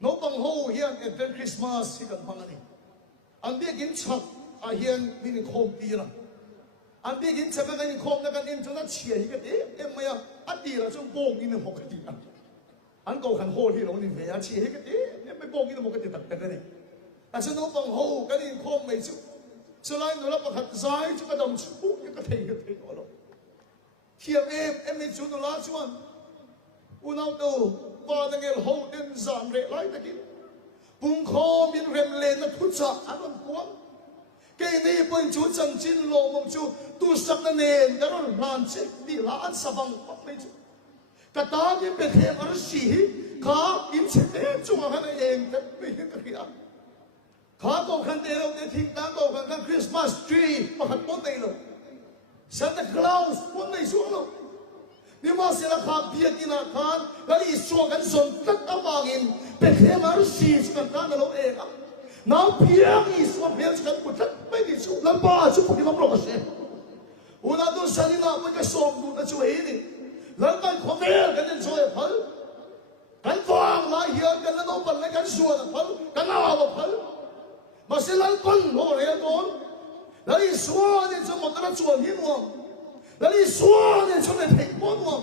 老帮好人跟 Christmas 跟帮你，俺别跟吵。à hiền mình khom tí là anh biết những chuyện cái khom là cái em chúng ta chia cái đấy em mày anh đi là trong bông như một cái gì à anh cầu khăn hồ thì nó nên về chia cái đấy em mới bông như một cái gì đặc biệt cái này à cho nó bằng hồ cái này khom mày chứ cho lại nó là một hạt dài cho cái đồng chú cái thầy đó rồi thiệp em mới chú nó lá chú anh u nào đâu và đang nghe hồ đến giảm rẻ lại cái bung khom miền rem lên nó thút sa anh còn cuốn cái này bên chú chẳng chín lộ mong chú tu sắp na nền cái đó làm chết đi là ăn sa bằng bắt lấy chú cái ta những bên thêm ở sĩ cả im chết em chú mà cái này em cái bị cái kia cả cầu khăn đây đâu để thịt ta cầu khăn Christmas tree mà khăn bốn đây rồi Santa Claus bốn đây xuống rồi nhưng mà sẽ là khác biệt như là khăn cái đi xuống cái sồn tất cả vàng in bên thêm ở sĩ cái ta là lâu em nào phiang Isu phiang sekan putat mai di su lamba su pagi mam lo se una do salina mo ka som du na chu ini lamba khomer kan den soe phal kan fang la hian kan no pan le kan suwa na phal kan awa phal ma se lal pan ho le don la li suwa ne chu mo ta chuan hi mo la li suwa ne chu le thei mo mo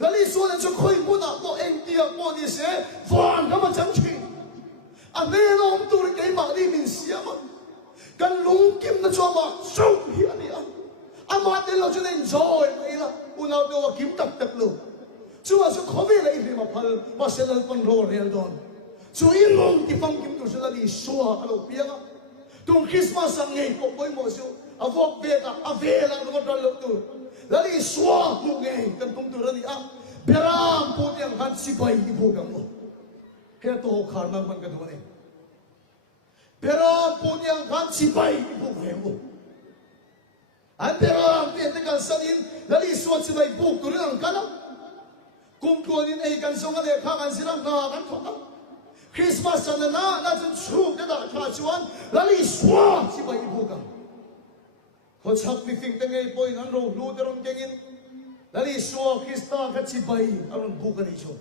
la li suwa ne chu khoi mo na mo eng tia mo ni se fang ka ma chang chi anh ấy nó không tu được cái mà đi mình xia mà cần lúng kim nó cho mà sâu hiện đi anh mà đến lâu cho nên rồi vậy là u nào đâu kiếm tập luôn chú mà chú khó về lại đi mà phật mà sẽ là con rô real don chú yên mong thì phong kiếm tu sẽ là đi xua ở đâu biết á tung Christmas sang ngày có với mọi sự à vóc về là nó có lâu tu là đi xua một ngày cần tung tu là đi ăn beram phụ tiếng hát si bay đi phụ cầm luôn kaya to khar nang man kadone pero punyang kan sipay ibuhemo an pero ang kan salin dali suat sipay buk tu lang kana kung kunin ay kan songa de khakan silang na kan thota Christmas na jun chu ka da kha chuan dali suat sipay ibuka ko chak ni ting tengay boy nan ro lu deron kengin dali suat Krista ka sipay aron buka ni chu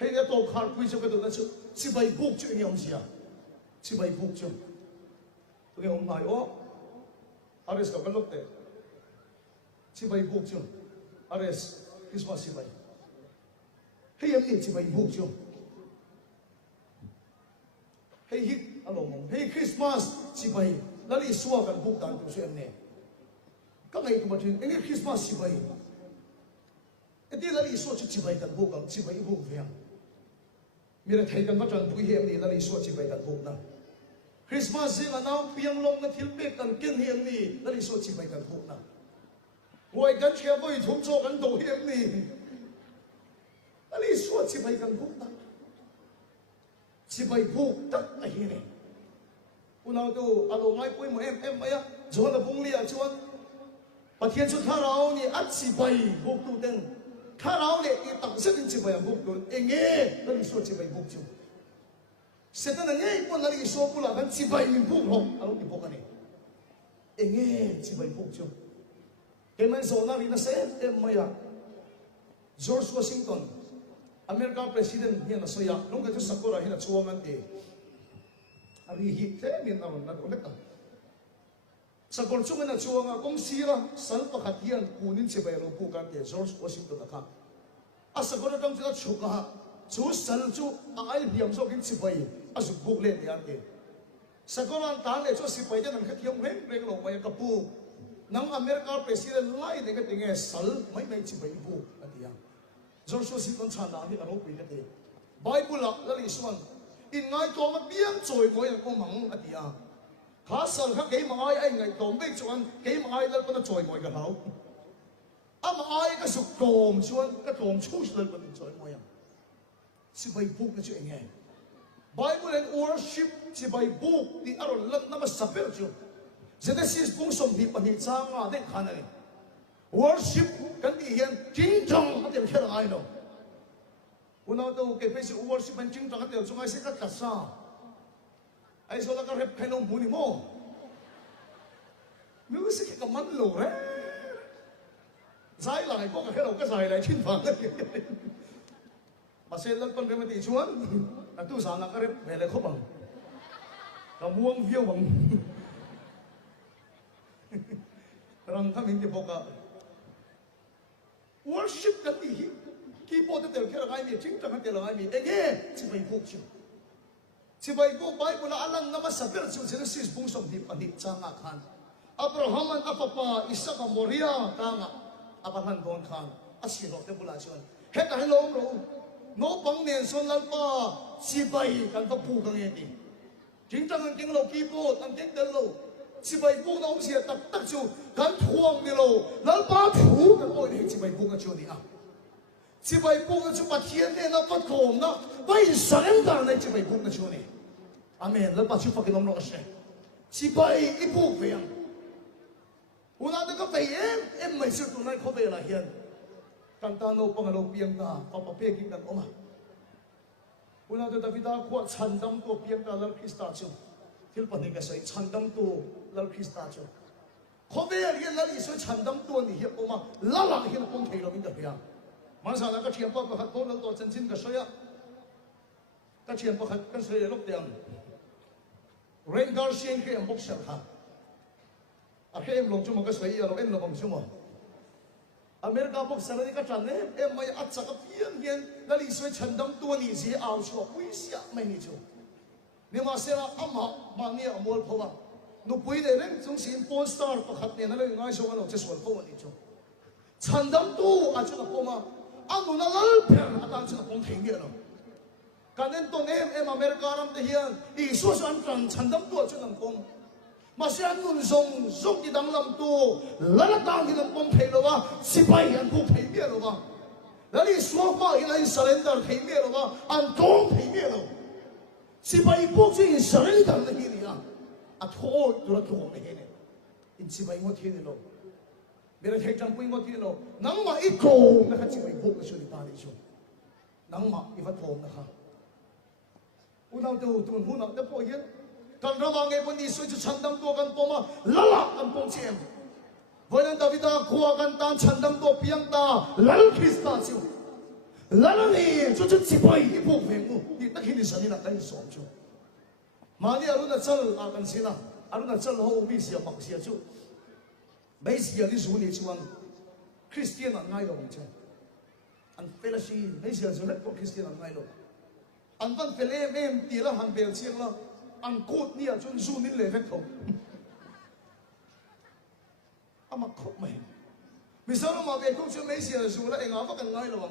hay là tổ khát quý cho cái đồ đó chứ chỉ bay buộc chứ nhiều gì à chỉ bay buộc chứ tôi nghe ông nói ô Ares có cái lúc đấy chỉ bay buộc chứ Ares Christmas chỉ bay hay em chỉ bay buộc chứ hay hit alo mong hay Christmas chỉ bay là đi xua cái buộc đàn của em nè các ngày của mình anh Christmas chỉ vậy cái tiếng là lý số chỉ vậy cần buộc chỉ vậy buộc về mình thấy cần bắt đầu vui hiểm đi là lý số chỉ vậy cần buộc nào Christmas là nào piang long là thiếu biết cần kiên hiểm đi là lý số chỉ vậy cần buộc nào ngoài cần chia với thùng cho cần đồ hiểm đi là lý số chỉ vậy cần buộc nào chỉ vậy buộc tất là hiểm này nào tu alo ngay quay mà em mấy á rồi là bung lia chuan và thiên chúa thà rau ni ắt chỉ bay buộc tu tên thà rau này thì tập sức chỉ bay buộc tu nghe nó đi số chỉ bay buộc chu sẽ ta nghe con nó đi số cũng là vẫn chỉ bay mình buộc không alo đi buộc cái này nghe chỉ bay buộc chu cái mình số nào đi nó sẽ em mấy á George Washington America president hiện là số ya lúc cái chú Sakura hiện là chuông anh thì ari hi thế miền nào nó cũng biết à sa còn chung là chuông à công si la sal pakhat hian kunin che bai ro pu kan te George Washington kha a sa còn trong cái chu ka chu sal chu ai hiam so kin che bai a su buk le yan te sa còn an tan le chu si bai te nan kha thiam reng reng lo mai ka pu nang America president lai ne ka tinge sal mai mai che bai pu atia George Washington chana hi aro pi le te Bible la li suan in ngay to mà biếng rồi ngồi ở con mắng à tiệt khá sợ khác cái mà ai ngày tóm biết chuan cái mà ai lên con nó rồi ngồi cái hậu à mà ai cái sụp tóm chuan cái tóm chui lên con rồi ngồi à chỉ bay buộc cái chuyện nghe Bible and worship chỉ bay buộc thì ở lần năm sắp biết chưa Genesis cũng sống thì phần thì trang à đấy khả này worship cái gì hiện chính trong cái điều là ai đâu Unaw to kay pesi worship man ching taka tel sungai se ka kasa ai so la ka rep khainong muni mo music ka man lo re zai lai ko ka hello ka zai lai thin phang ma se lan kon re ma ti chuan na tu sa na ka rep ve le kho bang ka muang viau bang rang ka min ti boka worship ka ti khi bộ tự kêu là ai mi chính trong cái là ai mi nghe chỉ phải buộc chứ chỉ phải buộc bài của Allah năm mà sắp tới Genesis bung sông đi pan đi trang ngạc khan Abraham an apapa Isaac Moria kang Abraham don khan asi lo te bula chuan hết cả hello rồi nó bằng nền son lan pa chỉ phải cần phải buộc cái gì chính trong cái lo khi bộ anh tiếng đến lo chỉ phải buộc nó sẽ tập tập chu cần thuang đi lo lan pa thủ cái bộ này chỉ phải buộc cái chuyện đi à chỉ phải buộc cái chuyện bắt thiên này nó bắt cồn nó bây giờ em đang này chỉ phải buộc cái chuyện này amen lan pa chu phải cái nông nó sẽ chỉ phải ít buộc về una de ka pe em mai sir tu nai kho be la hian kan ta no pang lo piang ta pa pa pe ki kan oma una de davida ko chan dam to piang ta lal krista chu thil pa ni ka sai chan dam to lal krista chu kho be hian lal i so chan dam to ni hi oma la la hian pon thei lo min da pia ma sa na ka thiam pa ka to lo to chen chin ka soya ka thiam pa khat kan sai lok tiang ren gar sien ke am bok sar ha à khi em lồng chung một cái sợi rồi em lồng chung mà America bốc sang đây cái trần đấy em mày ắt chắc cái phiền hiền là lý soi chân đâm tua lý gì ảo chúa quý xia mày nhỉ chú nhưng mà sẽ là âm họ mà nghe ở môi phô à nó quý đấy đấy chúng xin Paul Star và khát tiền nó lấy ngay số nó chỉ xuân phô nhỉ chú chân đâm tu à chú là phô mà anh nó lỡ phèn anh chú là không thấy nghĩa đâu cái nên tông em America làm thế hiền lý soi anh trần chân đâm tu chú làm không mà sẽ ăn nôn rong rong đi đằng làm tu lỡ đang đi làm bom thấy rồi ba si bay anh cũng thấy biết rồi ba lỡ đi xuống mà anh surrender thấy biết rồi ba anh cũng thấy biết rồi si bay buộc chứ anh surrender là gì vậy à thôi tôi là tôi này này anh si bay ngót thiên này rồi bây giờ thấy trong quên ngót thiên rồi nắng mà ít cồn nó khác si bay buộc cái chuyện ta đi xuống nắng mà ít phát thòng nó khác u nào tôi muốn nào đáp ứng kan ramang e poni soi chu chandam to kan poma lala kan pong chem voilan davida khuwa kan tan chandam to piang ta lal krista chu lala ni chu chu chipai ipu vemu ni takhin sani na kan som chu mani aruna chal a kan sina aruna chal ho mi sia mak sia chu mai sia ni zu ni chuan christian an ngai lo chu an fellowship mai sia zu le ko christian an ngai lo an van pele mem ti la han bel chiang la anh cốt nia chun zoom in lên vết không ama khóc mày vì sao nó mà về cũng chưa mấy giờ rồi là anh ngáo vẫn ngay rồi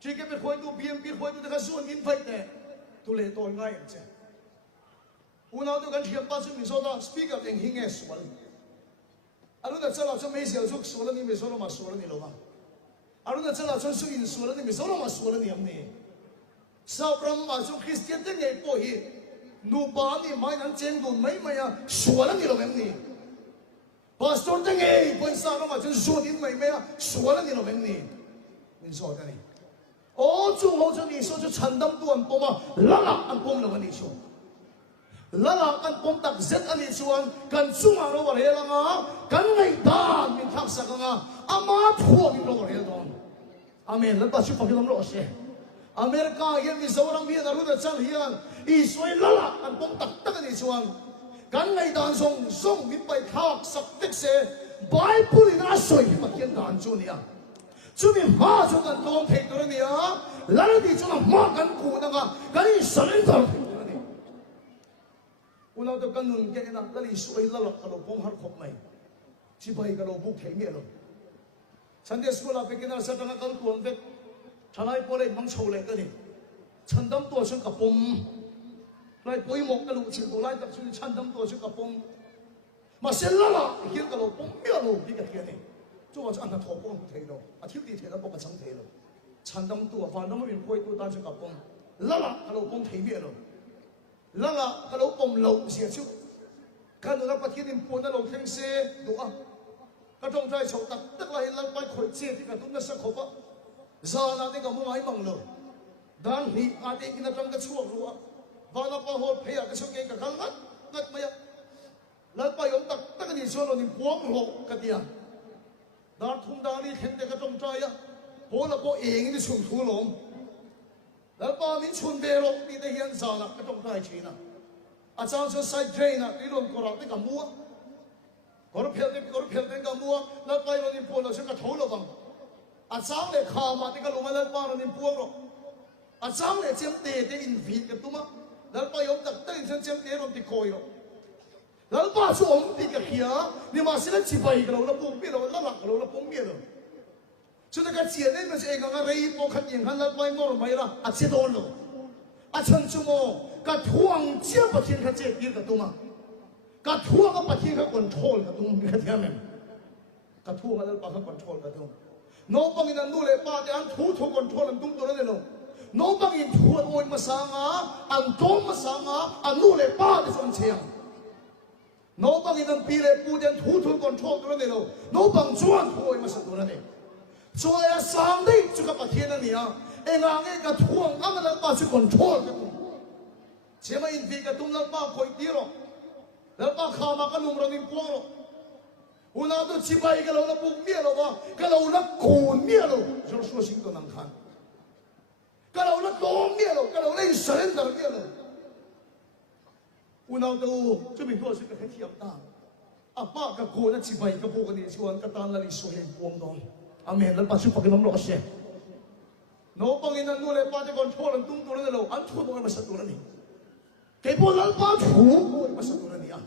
chỉ cái việc khối tu biên biết khối tu để cái xuân in phải nè tu lệ tôi ngay chứ nào tu cái thiệp ba chữ mình số đó speak up anh hinge xuân anh lúc đó chắc là cho mấy giờ chúc xuân là你们说了嘛说了你了嘛anh lúc đó chắc là cho xuân in xuân là你们说了嘛说了你am nè sao ram mà cho Christian thế này bồi hi nu ba ni mai nang chen đun mấy mày à xuân là你了am nè pastor thế này bồi sao nó mà cho xuân in mấy mày à xuân là你了am nè mình说的呢哦，就好像你说就承担多安波嘛，拉拉安波了你说，拉拉安波特色安你说，跟中昂罗瓦雷郎啊，跟你打你看啥个啊，阿妈破你罗瓦雷当，阿妹，那把去发给他们老师，阿妹个也你手上面那路的真厉害，一说拉拉安波特特个你说，跟你打送明白看啥的些，摆不离那水嘛，天打住你啊！주님 하소간 돈 택도르니야 라르디 주나 마간 구나가 가리 설렌다 택도르니 우나도 간눈 게나 라리 수이 라락가로 봉할 컵마이 지바이가로 북해미로 산데 스쿨 앞에 기나 사다가 간 구원백 자나이 뽀레 망초래 거니 천담 도신 가봉 라이 보이 먹가로 친구 라이 딱 주니 천담 도신 가봉 마셀라라 길가로 봉미로 비가 게니做咗安那托邦睇咯，啊挑啲睇得幫個整睇咯，陳咁多啊，飯咁邊開都單出夾邦，拉啦個老邦睇咩咯？拉啦個老邦老時就，跟住那個天天半一路聽聲讀啊，個狀態嘈得嚟拉擺佢借啲個東一失可不，啥那啲咁冇喺問咯，但係阿啲見到咁嘅錯咯啊，話那把好皮啊個手機個咁乜乜呀，拉擺用得個你說咯，你幫落嗰啲啊。Dar thum dali khente ka tong trai ya bola bo eng ni chung thu lom la pa min chun be ro ni de hian za na ka tong trai china a chang cho side drain na ti lom ko ra te ka mua kor phel te ka mua la pa ro ni po lo se ka tho lo bang a chang le kha ma te ka lo ma la pa ro ni pu ro a chang le chem te in vit ka tuma la pa yom tak te in chem te ro ti koi roแล้วป้าช่วงที่กับเขียนี่มาสิแล้วจีบกันเราปุ่มเปี้ยเราแล้วหลักเราปุ่มเปี้ยเราสุดท้ายเจียนี่มันจะเองก็อะไรพอขัดยังขันแล้วไปงอไม่ละอาเจโดนเราอาชันจุโมกัดท่วงเจียบปะเทียนขัดเจียยืนกับตัวมากัดท่วงกับปะเทียนขัดคอนโทรลกับตัวมีขัดเทียนมั้ยกัดท่วงกับแล้วป้าขัดคอนโทรลกับตัวน้องปังอินันดูเลยป้าแต่อันทูคอนโทรลตุ้มตัวนั่นเลยน้องปังอินทูโอยมาสังอาอันโตมาสังอาอันดูเลยป้าที่สนเชียงน้องบางอีนั่นปีเลยปูเดินถูก่อนโชคตัวนี้เราน้องบางจวนถอยมาสักตัวนี้ช่วยสร้างได้จุกับประเทศนั่นเนี่ยเองอ่างก็ท่วงอ่างนั้นป้าช่วยก่อนโชคกันเชื่อไหมอินฟีกับตุ้มนั้นป้าคอยตีหรอกแล้วป้าข้ามาก็นุ่มเรานิ่งพวงหรอกอุณาตัวชิบายกับเราแล้วปุ่มเมียเราว่ากับเราแล้วโกนเมียเราจะช่วยสิ่งตัวนั้นขันกับเราแล้วโกนเมียเรากับเราแล้วอิสระเดอร์เมียเราอุณาตัวจะมีตัวสิ่งที่เทียบตาอาป้ากับโกนั่นชิบายกับพวกนี้ชวนกับตาลลิสวยพวงดองอเมนแล้วป้าช่วยปากน้ำร้อนเสียน้องปังอินันนู่นเลยป้าจะก่อนโทษแล้วตุ้มตัวนั้นเราอันทั่วมันมาสักตัวนี้เก็บพวกนั้นป้าถูมาสักตัวนี้อ่ะ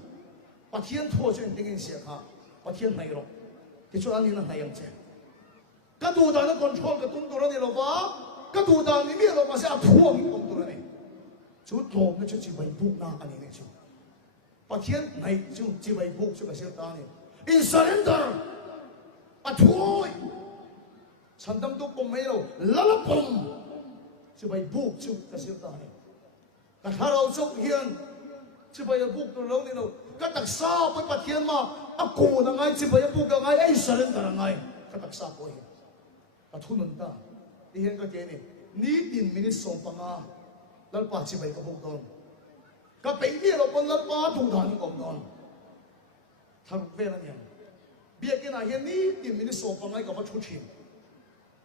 ป้าเทียนทั่วจะเป็นยังเสียค่ะป้าเทียนไหนหรอกที่ช่วยอันนี้นั่นไหนยังเจ๊กระดูดานก่อนโทษกับตุ้มตัวนี้เราว่ากระดูดานนี่มีเรามาเสียทั่วมีตุ้มตัวนี้ชุดโลมนั่นชุดชิบายพวกน่าอันนี้เนี่ยชุดปะเทียนไหนชุดจีบพวกชุดกระเสียตาเนี่ยอินสเรนเดอร์ปะทุยฉันทำตัวปมไม่เราละละปมจีบพวกชุดกระเสียตาเนี่ยกระทาเราชุดเฮียนจีบพวกตัวเราเนี่ยเราก็ตักซาไปปะเทียนมาอากูนั่งไงจีบพวกยังไงอินสเรนเดอร์ยังไงก็ตักซาไปกระทุนนั่นตาที่เห็นก็เจนี่นี่ดินมินิสส่งปังอาแล้วป้าจีบกับพวกตนก็เป็นเบี้ยเราคนแล้วป้าถูกทานกองนอนทำเวลาเนี่ยเบี้ยกินอะไรนี่ดินมินิสส่งปังไงกับว่าชุดเชียง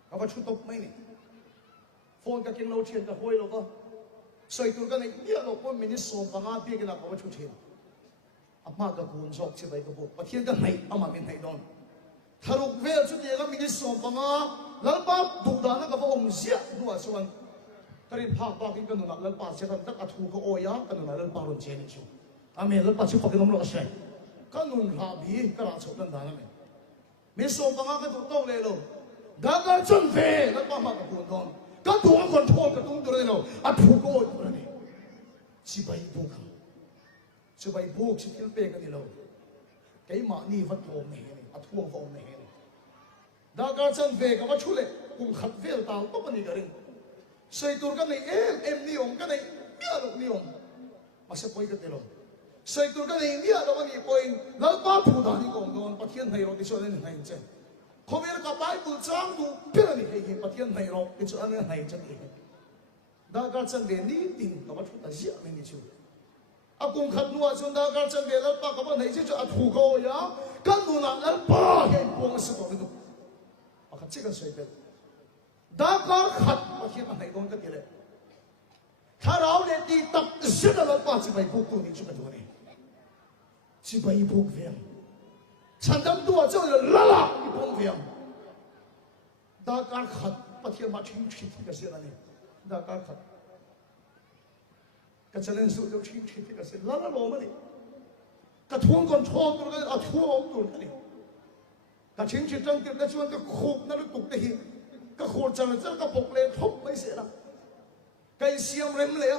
กับว่าชุดตกไม่เนี่ยโฟนกับกินเราเชียงกับห้อยเราก็ใส่ตัวกันในเบี้ยเราคนมินิสส่งปังอาเบี้ยกินกับว่าชุดเชียงอามากับคุณชอบจีบกับพวกประเทศกันไหนอามาเป็นไหนดอนถ้าลูกเวลชุดเดียวกับมินิสส่งปังอาแล้วป้าถูกทานกับว่าองเสียดูว่าส่วนก็รีบพาป้ากินกันหน่อยแล้วป้าเชื่อกันตั้งแต่ถูกก็โอยากันหน่อยแล้วป้ารุ่นเจนิชูอเมนแล้วป้าชื่อป้ากินนมลูกเชยกันนุ่นราบีก็ราชดนั่นได้นะเมน มีส่งกังก็ถูกต้องเลยลูกดังการจันเฟ่แล้วป้ามากับคนทอนก็ตัวคนทอนกับตุ้งตัวเลยลูกอัดถูกโกยตัวนี้ชิบะอีบุกชิบะอีบุกชิทิลเปกันนี่ลูกไก่หมานี่วัดโอมเนี่ยอัดท่วงโอมเนี่ยดังการจันเฟ่กับว่าชุเล่กุมขัดเฟลตามต้องมันนี่กันเองใส่ตัวกันนี่เอ็มนิยมกันนี่เมียลูกนิยมมาเสพไปกันนี่ลูกใส่ตัวกันนี่เมียลูกนี่ปอยแล้วป้าผู้ด่านี่กองโดนปะเทียนให้เราที่ช่วยเล่นให้เจ้เขาเวลากับไบเบิลจ้างดูเพื่อนนี่ให้ปะเทียนให้เราที่ช่วยเล่นให้เจ้านี่ดังการจันเฟ่นี่ติงกับว่าชุดตาเสียไม่นี่ช่วยอากุงขัดนัวจนดังการจันเฟ่แล้วป้ากับว่าไหนจะจะถูกเขาอย่างกันดูนั่นแล้วป้าเห็นพวงสตัวนี่ดูอาขัดเจ้ากันสวยเป็นดังการขัดปะเทียนให้โดนกันนี่เลยถ้าเราเนี่ยตีตับเสียแล้วป้าจะไปพูดตัวนี้ช่วยตัวนี้จะไปพูดเวียงฉันทำตัวเจ้าเลยละอีพูดเวียงดังการขัดปะเทียนมาทิ้งที่กันเสียแล้วนี่ดังการขัดก็จะเล่นสู้เดี๋ยวทิ้งที่กันเสียละลงมานี่ก็ทวงคนทวงตัวกันเอาทวงตัวกันนี่ก็ทิ้งที่จังเกิดก็ชวนก็ขุบนั่นตุกได้ก็ขุดจังเลยก็ปกเลยทุบไม่เสียละก็เสียมเร็มเลย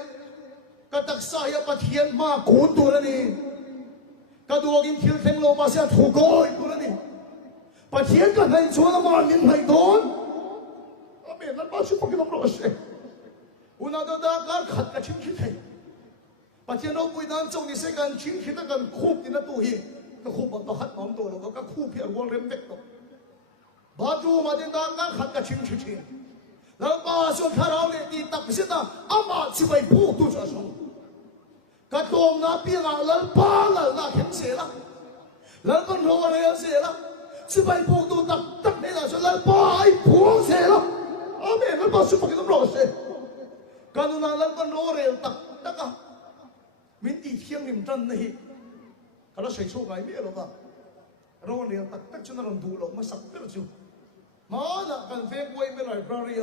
ก็ตักสายปะเทียนมาขูดตัวนี่ก็ดูกินทิลเทงลงมาเสียถูกโกยตัวนี่ปะเทียนก็ให้ชวนมามินให้โดนอเมนนั่นบ้าชิบกินน้ำร้อนเสียอุณาดาการขัดกับชิ้นคิดให้ปะเทียนเราปุยน้ำจงนี่เสียกันชิ้นคิดกันคูบที่นั่นตัวเองก็คูบมันต้องหัดน้ำตัวเราก็คูบเพียงวงเร็มเด็กตัวบาจูมาเดินการขัดกับชิ้นคิดแล้วป้าชวนข้าเราเนี่ยตีตักเสียนะอามาชิบไปพูดตัวจะส่งกระโดงน้าเปียกแล้วป้าแล้วเข็มเสียละแล้วก็รออะไรเสียละชิบไปพูดตัวตักนี่แหละส่วนแล้วป้าไอ้ผัวเสียละอาเมนแล้วป้าชิบไปกินน้ำร้อนเสียการดูนั่นแล้วก็รออะไรตักมินตีเที่ยงนิ่มจันนี่ก็เราใช้โชคไงไม่หรอกนะรออะไรตักจนเราดูหรอกมาสักเพื่อจูมาละกันเฟกไว้ไม่ไหลปลาเรีย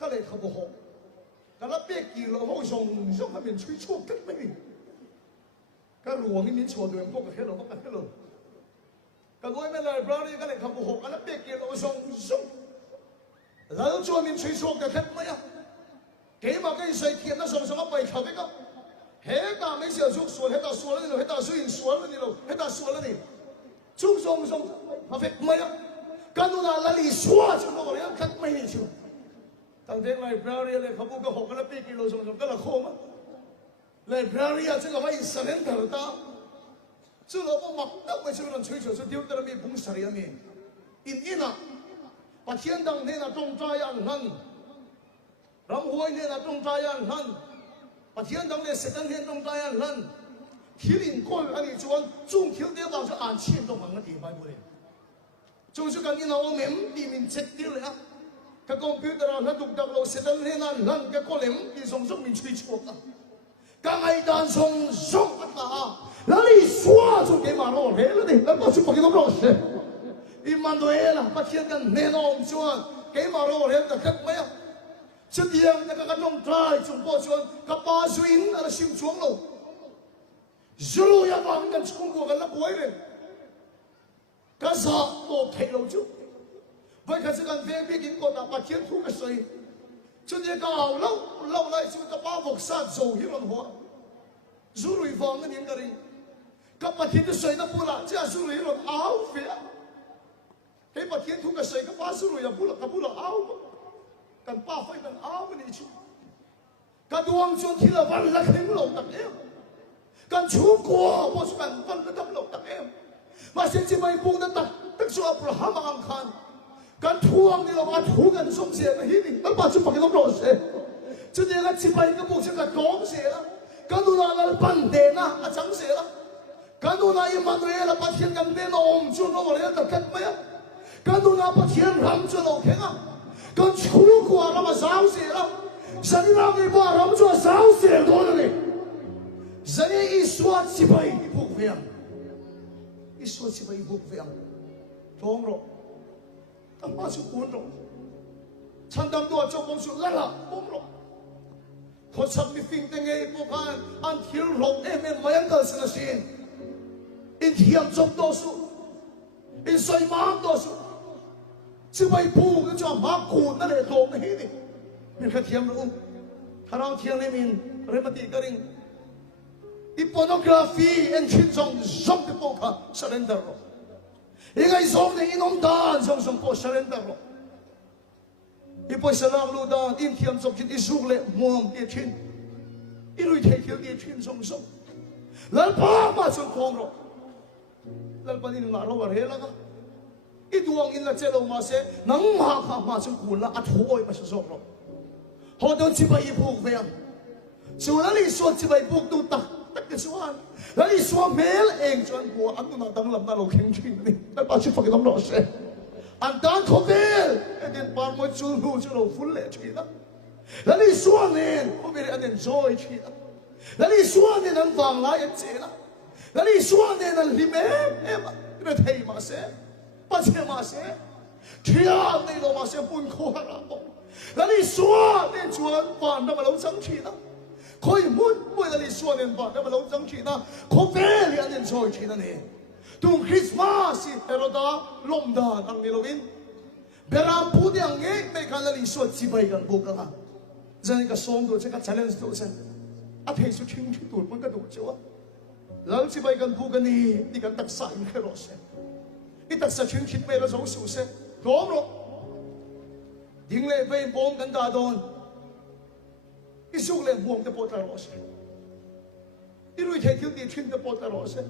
ก็เลยขับหกก็รับเบี้ยกี่เราห้องส่งให้เป็นช่วยช่วยกันไม่มีก็หลวงนี่มิ้นชวนด้วยพวกกับเฮโร่พวกกับเฮโร่ก็ไว้ไม่ไหลปลาเรียก็เลยขับหกก็รับเบี้ยกี่เราส่งแล้วชวนมิ้นช่วยช่วยกันไหมอ่ะเกี่ยมาก็ใส่เทียนแล้วส่งสมัครไปขับไปก็เฮ้ตาไม่เสียชุกส่วนเฮ้ตาส่วนแล้วนี่เราเฮ้ตาส่วนส่วนแล้วนี่เราเฮ้ตาส่วนแล้วนี่ชุกส่งขับไปไหมอ่ะกันดูนั่นแล้วลีชัวจุดโน่เลยขัดไม่มีชัวตั้งแต่ไลบรารีเลยเขาพูดก็หกกันแล้วปีกิโลส่งก็ละโคมไลบรารีจะก็ไม่สนใจตาจุดเราบอกมักนักไม่ช่วยเราช่วยช่วยเดี๋ยวแต่เรามีบุญสารีมีอินน่ะปะเทียนดังเนี่ยนะตรงใจอันนั้นรำหวยเนี่ยนะตรงใจอันนั้นปะเทียนดังเนี่ยเสด็จเนี่ยตรงใจอันนั้นที่ลินก้นอันนี้ชวนจุ่มที่เดียวเราจะอ่านเชียนตรงมันดีไปหมดเลย就是讲你那我们里面吃掉了，个公标的那读到老师的那那个可能你从上面吹错了，刚爱单从上啊，那你说就给马路来了的，那我就不给他老师，一万多了，把天跟那弄说给马路来的干嘛呀？这点那个弄在中国说，个八岁那心装了，日路要往跟中国跟那过来。ก็สอบโตเทโลจุไว้ข้าศึกกันเฟียบีกินก่อนนะปะเทียนทุกข์ใส่จนยังก็เอาเล่าไล่ชีวิตกับป้าบอกซาโจฮิรอนหัวจูรุยฟองนั่นยังกันเองกับปะเทียนจะใส่น้ำปูละจะจูรุยฮิรอนเอาเฟียให้ปะเทียนทุกข์ใส่กับป้าจูรุยกับปูละเอากันป้าไฟกันเอาไม่ได้ชูกันดวงจนที่ละวันละครึ่งโลกตักเอวกันชูกัวพอสุกันวันละตักโลกตักเอวมาเสียจีไม่ปูนั่นตักชัวอับราฮัมอังคารการทวงนี่เรามาทวงกันส่งเสียมาที่นี่แล้วปัจจุบันก็ต้องรอเสียจนเดี๋ยวจีไม่ก็ปูเสียกันกองเสียการดูน่าเราปันเดน่ะอาจังเสียการดูน่าอิมันเรียเราปัจจัยกันเดนอมจุนเราเรียนตะเก็บไหมการดูน่าปัจจัยรำจุนเราเข่งการชูกว่าเรามาสาวเสียสันนิษฐานว่ารำจุนสาวเสียตัวนี้สันนิอิสวาจีไม่พูดเพียงอิสวาจีไม่พูดเพียงท้องเราตั้งมาสุกุลเราฉันทำตัวเจ้าของสุดละละผมเราคนสับมีฟิงแต่ไงพวกกันอันที่เราไม่ยังเกิดสิ่งนั้นอินเทียมจบตัวสุ in soi mang to su chỉ vậy bu cái cho má cùn nó để lộn hết đi mình khát thiam luôn thà nào thiam này mình remedy cái ring đi pornography and chin song cái bộ cả surrender rồi những cái song này in ông ta song po surrender rồi đi po salang lu da in thiam song chin isu lệ muam địa chin irui thei thiam địa chin song lal pa ma song khong rồi lal pa ni ngaro war he la ka iduang in la chelo ma se nang ma kha ma chung kun la athoi ma so ro ho don chi ba i phuk ve chu la li so chi ba i phuk tu tak tak ke suan la li so mel eng chuan ko an tu na dang lam na lo kheng chin ni la pa chi fa ke dam lo se an dan kho vel e den par mo chu lu chu lo ful le chi da la li so ne ko be an enjoy chi da la li so ne an wang la e che la la li so ne an li me e ma re thei ma se bắt xe mà xe thiên này lo mà xe buồn khổ hả là đi xóa nên chuan phản nó mà lâu trắng chỉ đó khôi muốn bây giờ đi xóa nên phản nó mà lâu trắng chỉ đó khô về liền nên rồi chỉ đó nè tung Christmas ở đó lom đàn ăn nhiều lắm beram pu diang nghe mấy cái là đi xóa chỉ bay gần bộ cả giờ này cái song đồ cái challenge đồ sen à thấy số chính chính đồมันก็ดูเจ้าแล้วchỉ bay gần bộ cái này đi gần đặc sản cái rồi sen ít đặc sản chuyên khít về nó giống sầu xe đúng rồi những lệ về bom gần cả đồn ít số lệ buông cái bột ra rồi xe ít rồi thấy thiếu tiền chuyên cái bột ra rồi xe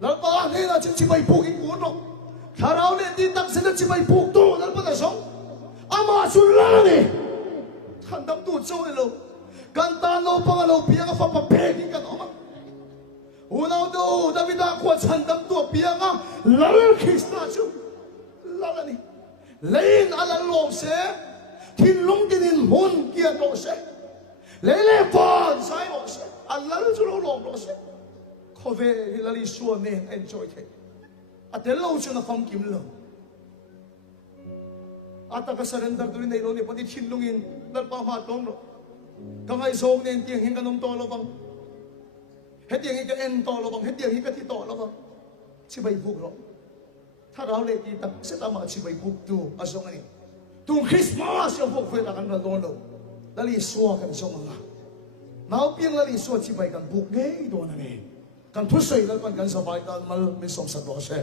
แล้วบ้านนี่เราจะชิบไปปลูกอีกคนหรอกถ้าเราเนี่ยดีตั้งเสร็จแล้วชิบไปปลูกตู้แล้วมันจะส่งอามาสุดแล้วนี่ท่านดำตู้โจ้เลยเรากันตาเราปังเราเพียงก็ฟังมาเพลงกันออกมาUnau do David aku chandam tu pianga lal Krishna chu lalani lein ala long se thin long tin mon kia lo se lele pon sai lo se alal chu lo long lo se khove hilali suan ne enjoy the atel lo chu na fam kim lo ata ka surrender tu nei lo ni pati thin lungin dal pa ma tong lo kangai song nen tiang hin kanom to lo bang hết tiếng cái em to lo bằng hết tiếng cái thi to lo bằng chỉ bay buộc rồiถ้าเราเลยที่ตั้งเสร็จแล้วมาchỉ bay buộc tu à song này tu Christmas yang buộc về là kan lo loแล้วลีสัวกันสองอ่ะน้าวเพียงแล้วลีสัวchỉ bay kan buộc ngayตัวนั่นเองกันทุกสิ่งแล้วกันสบายกันมาไม่สมสัตว์หรอกใช่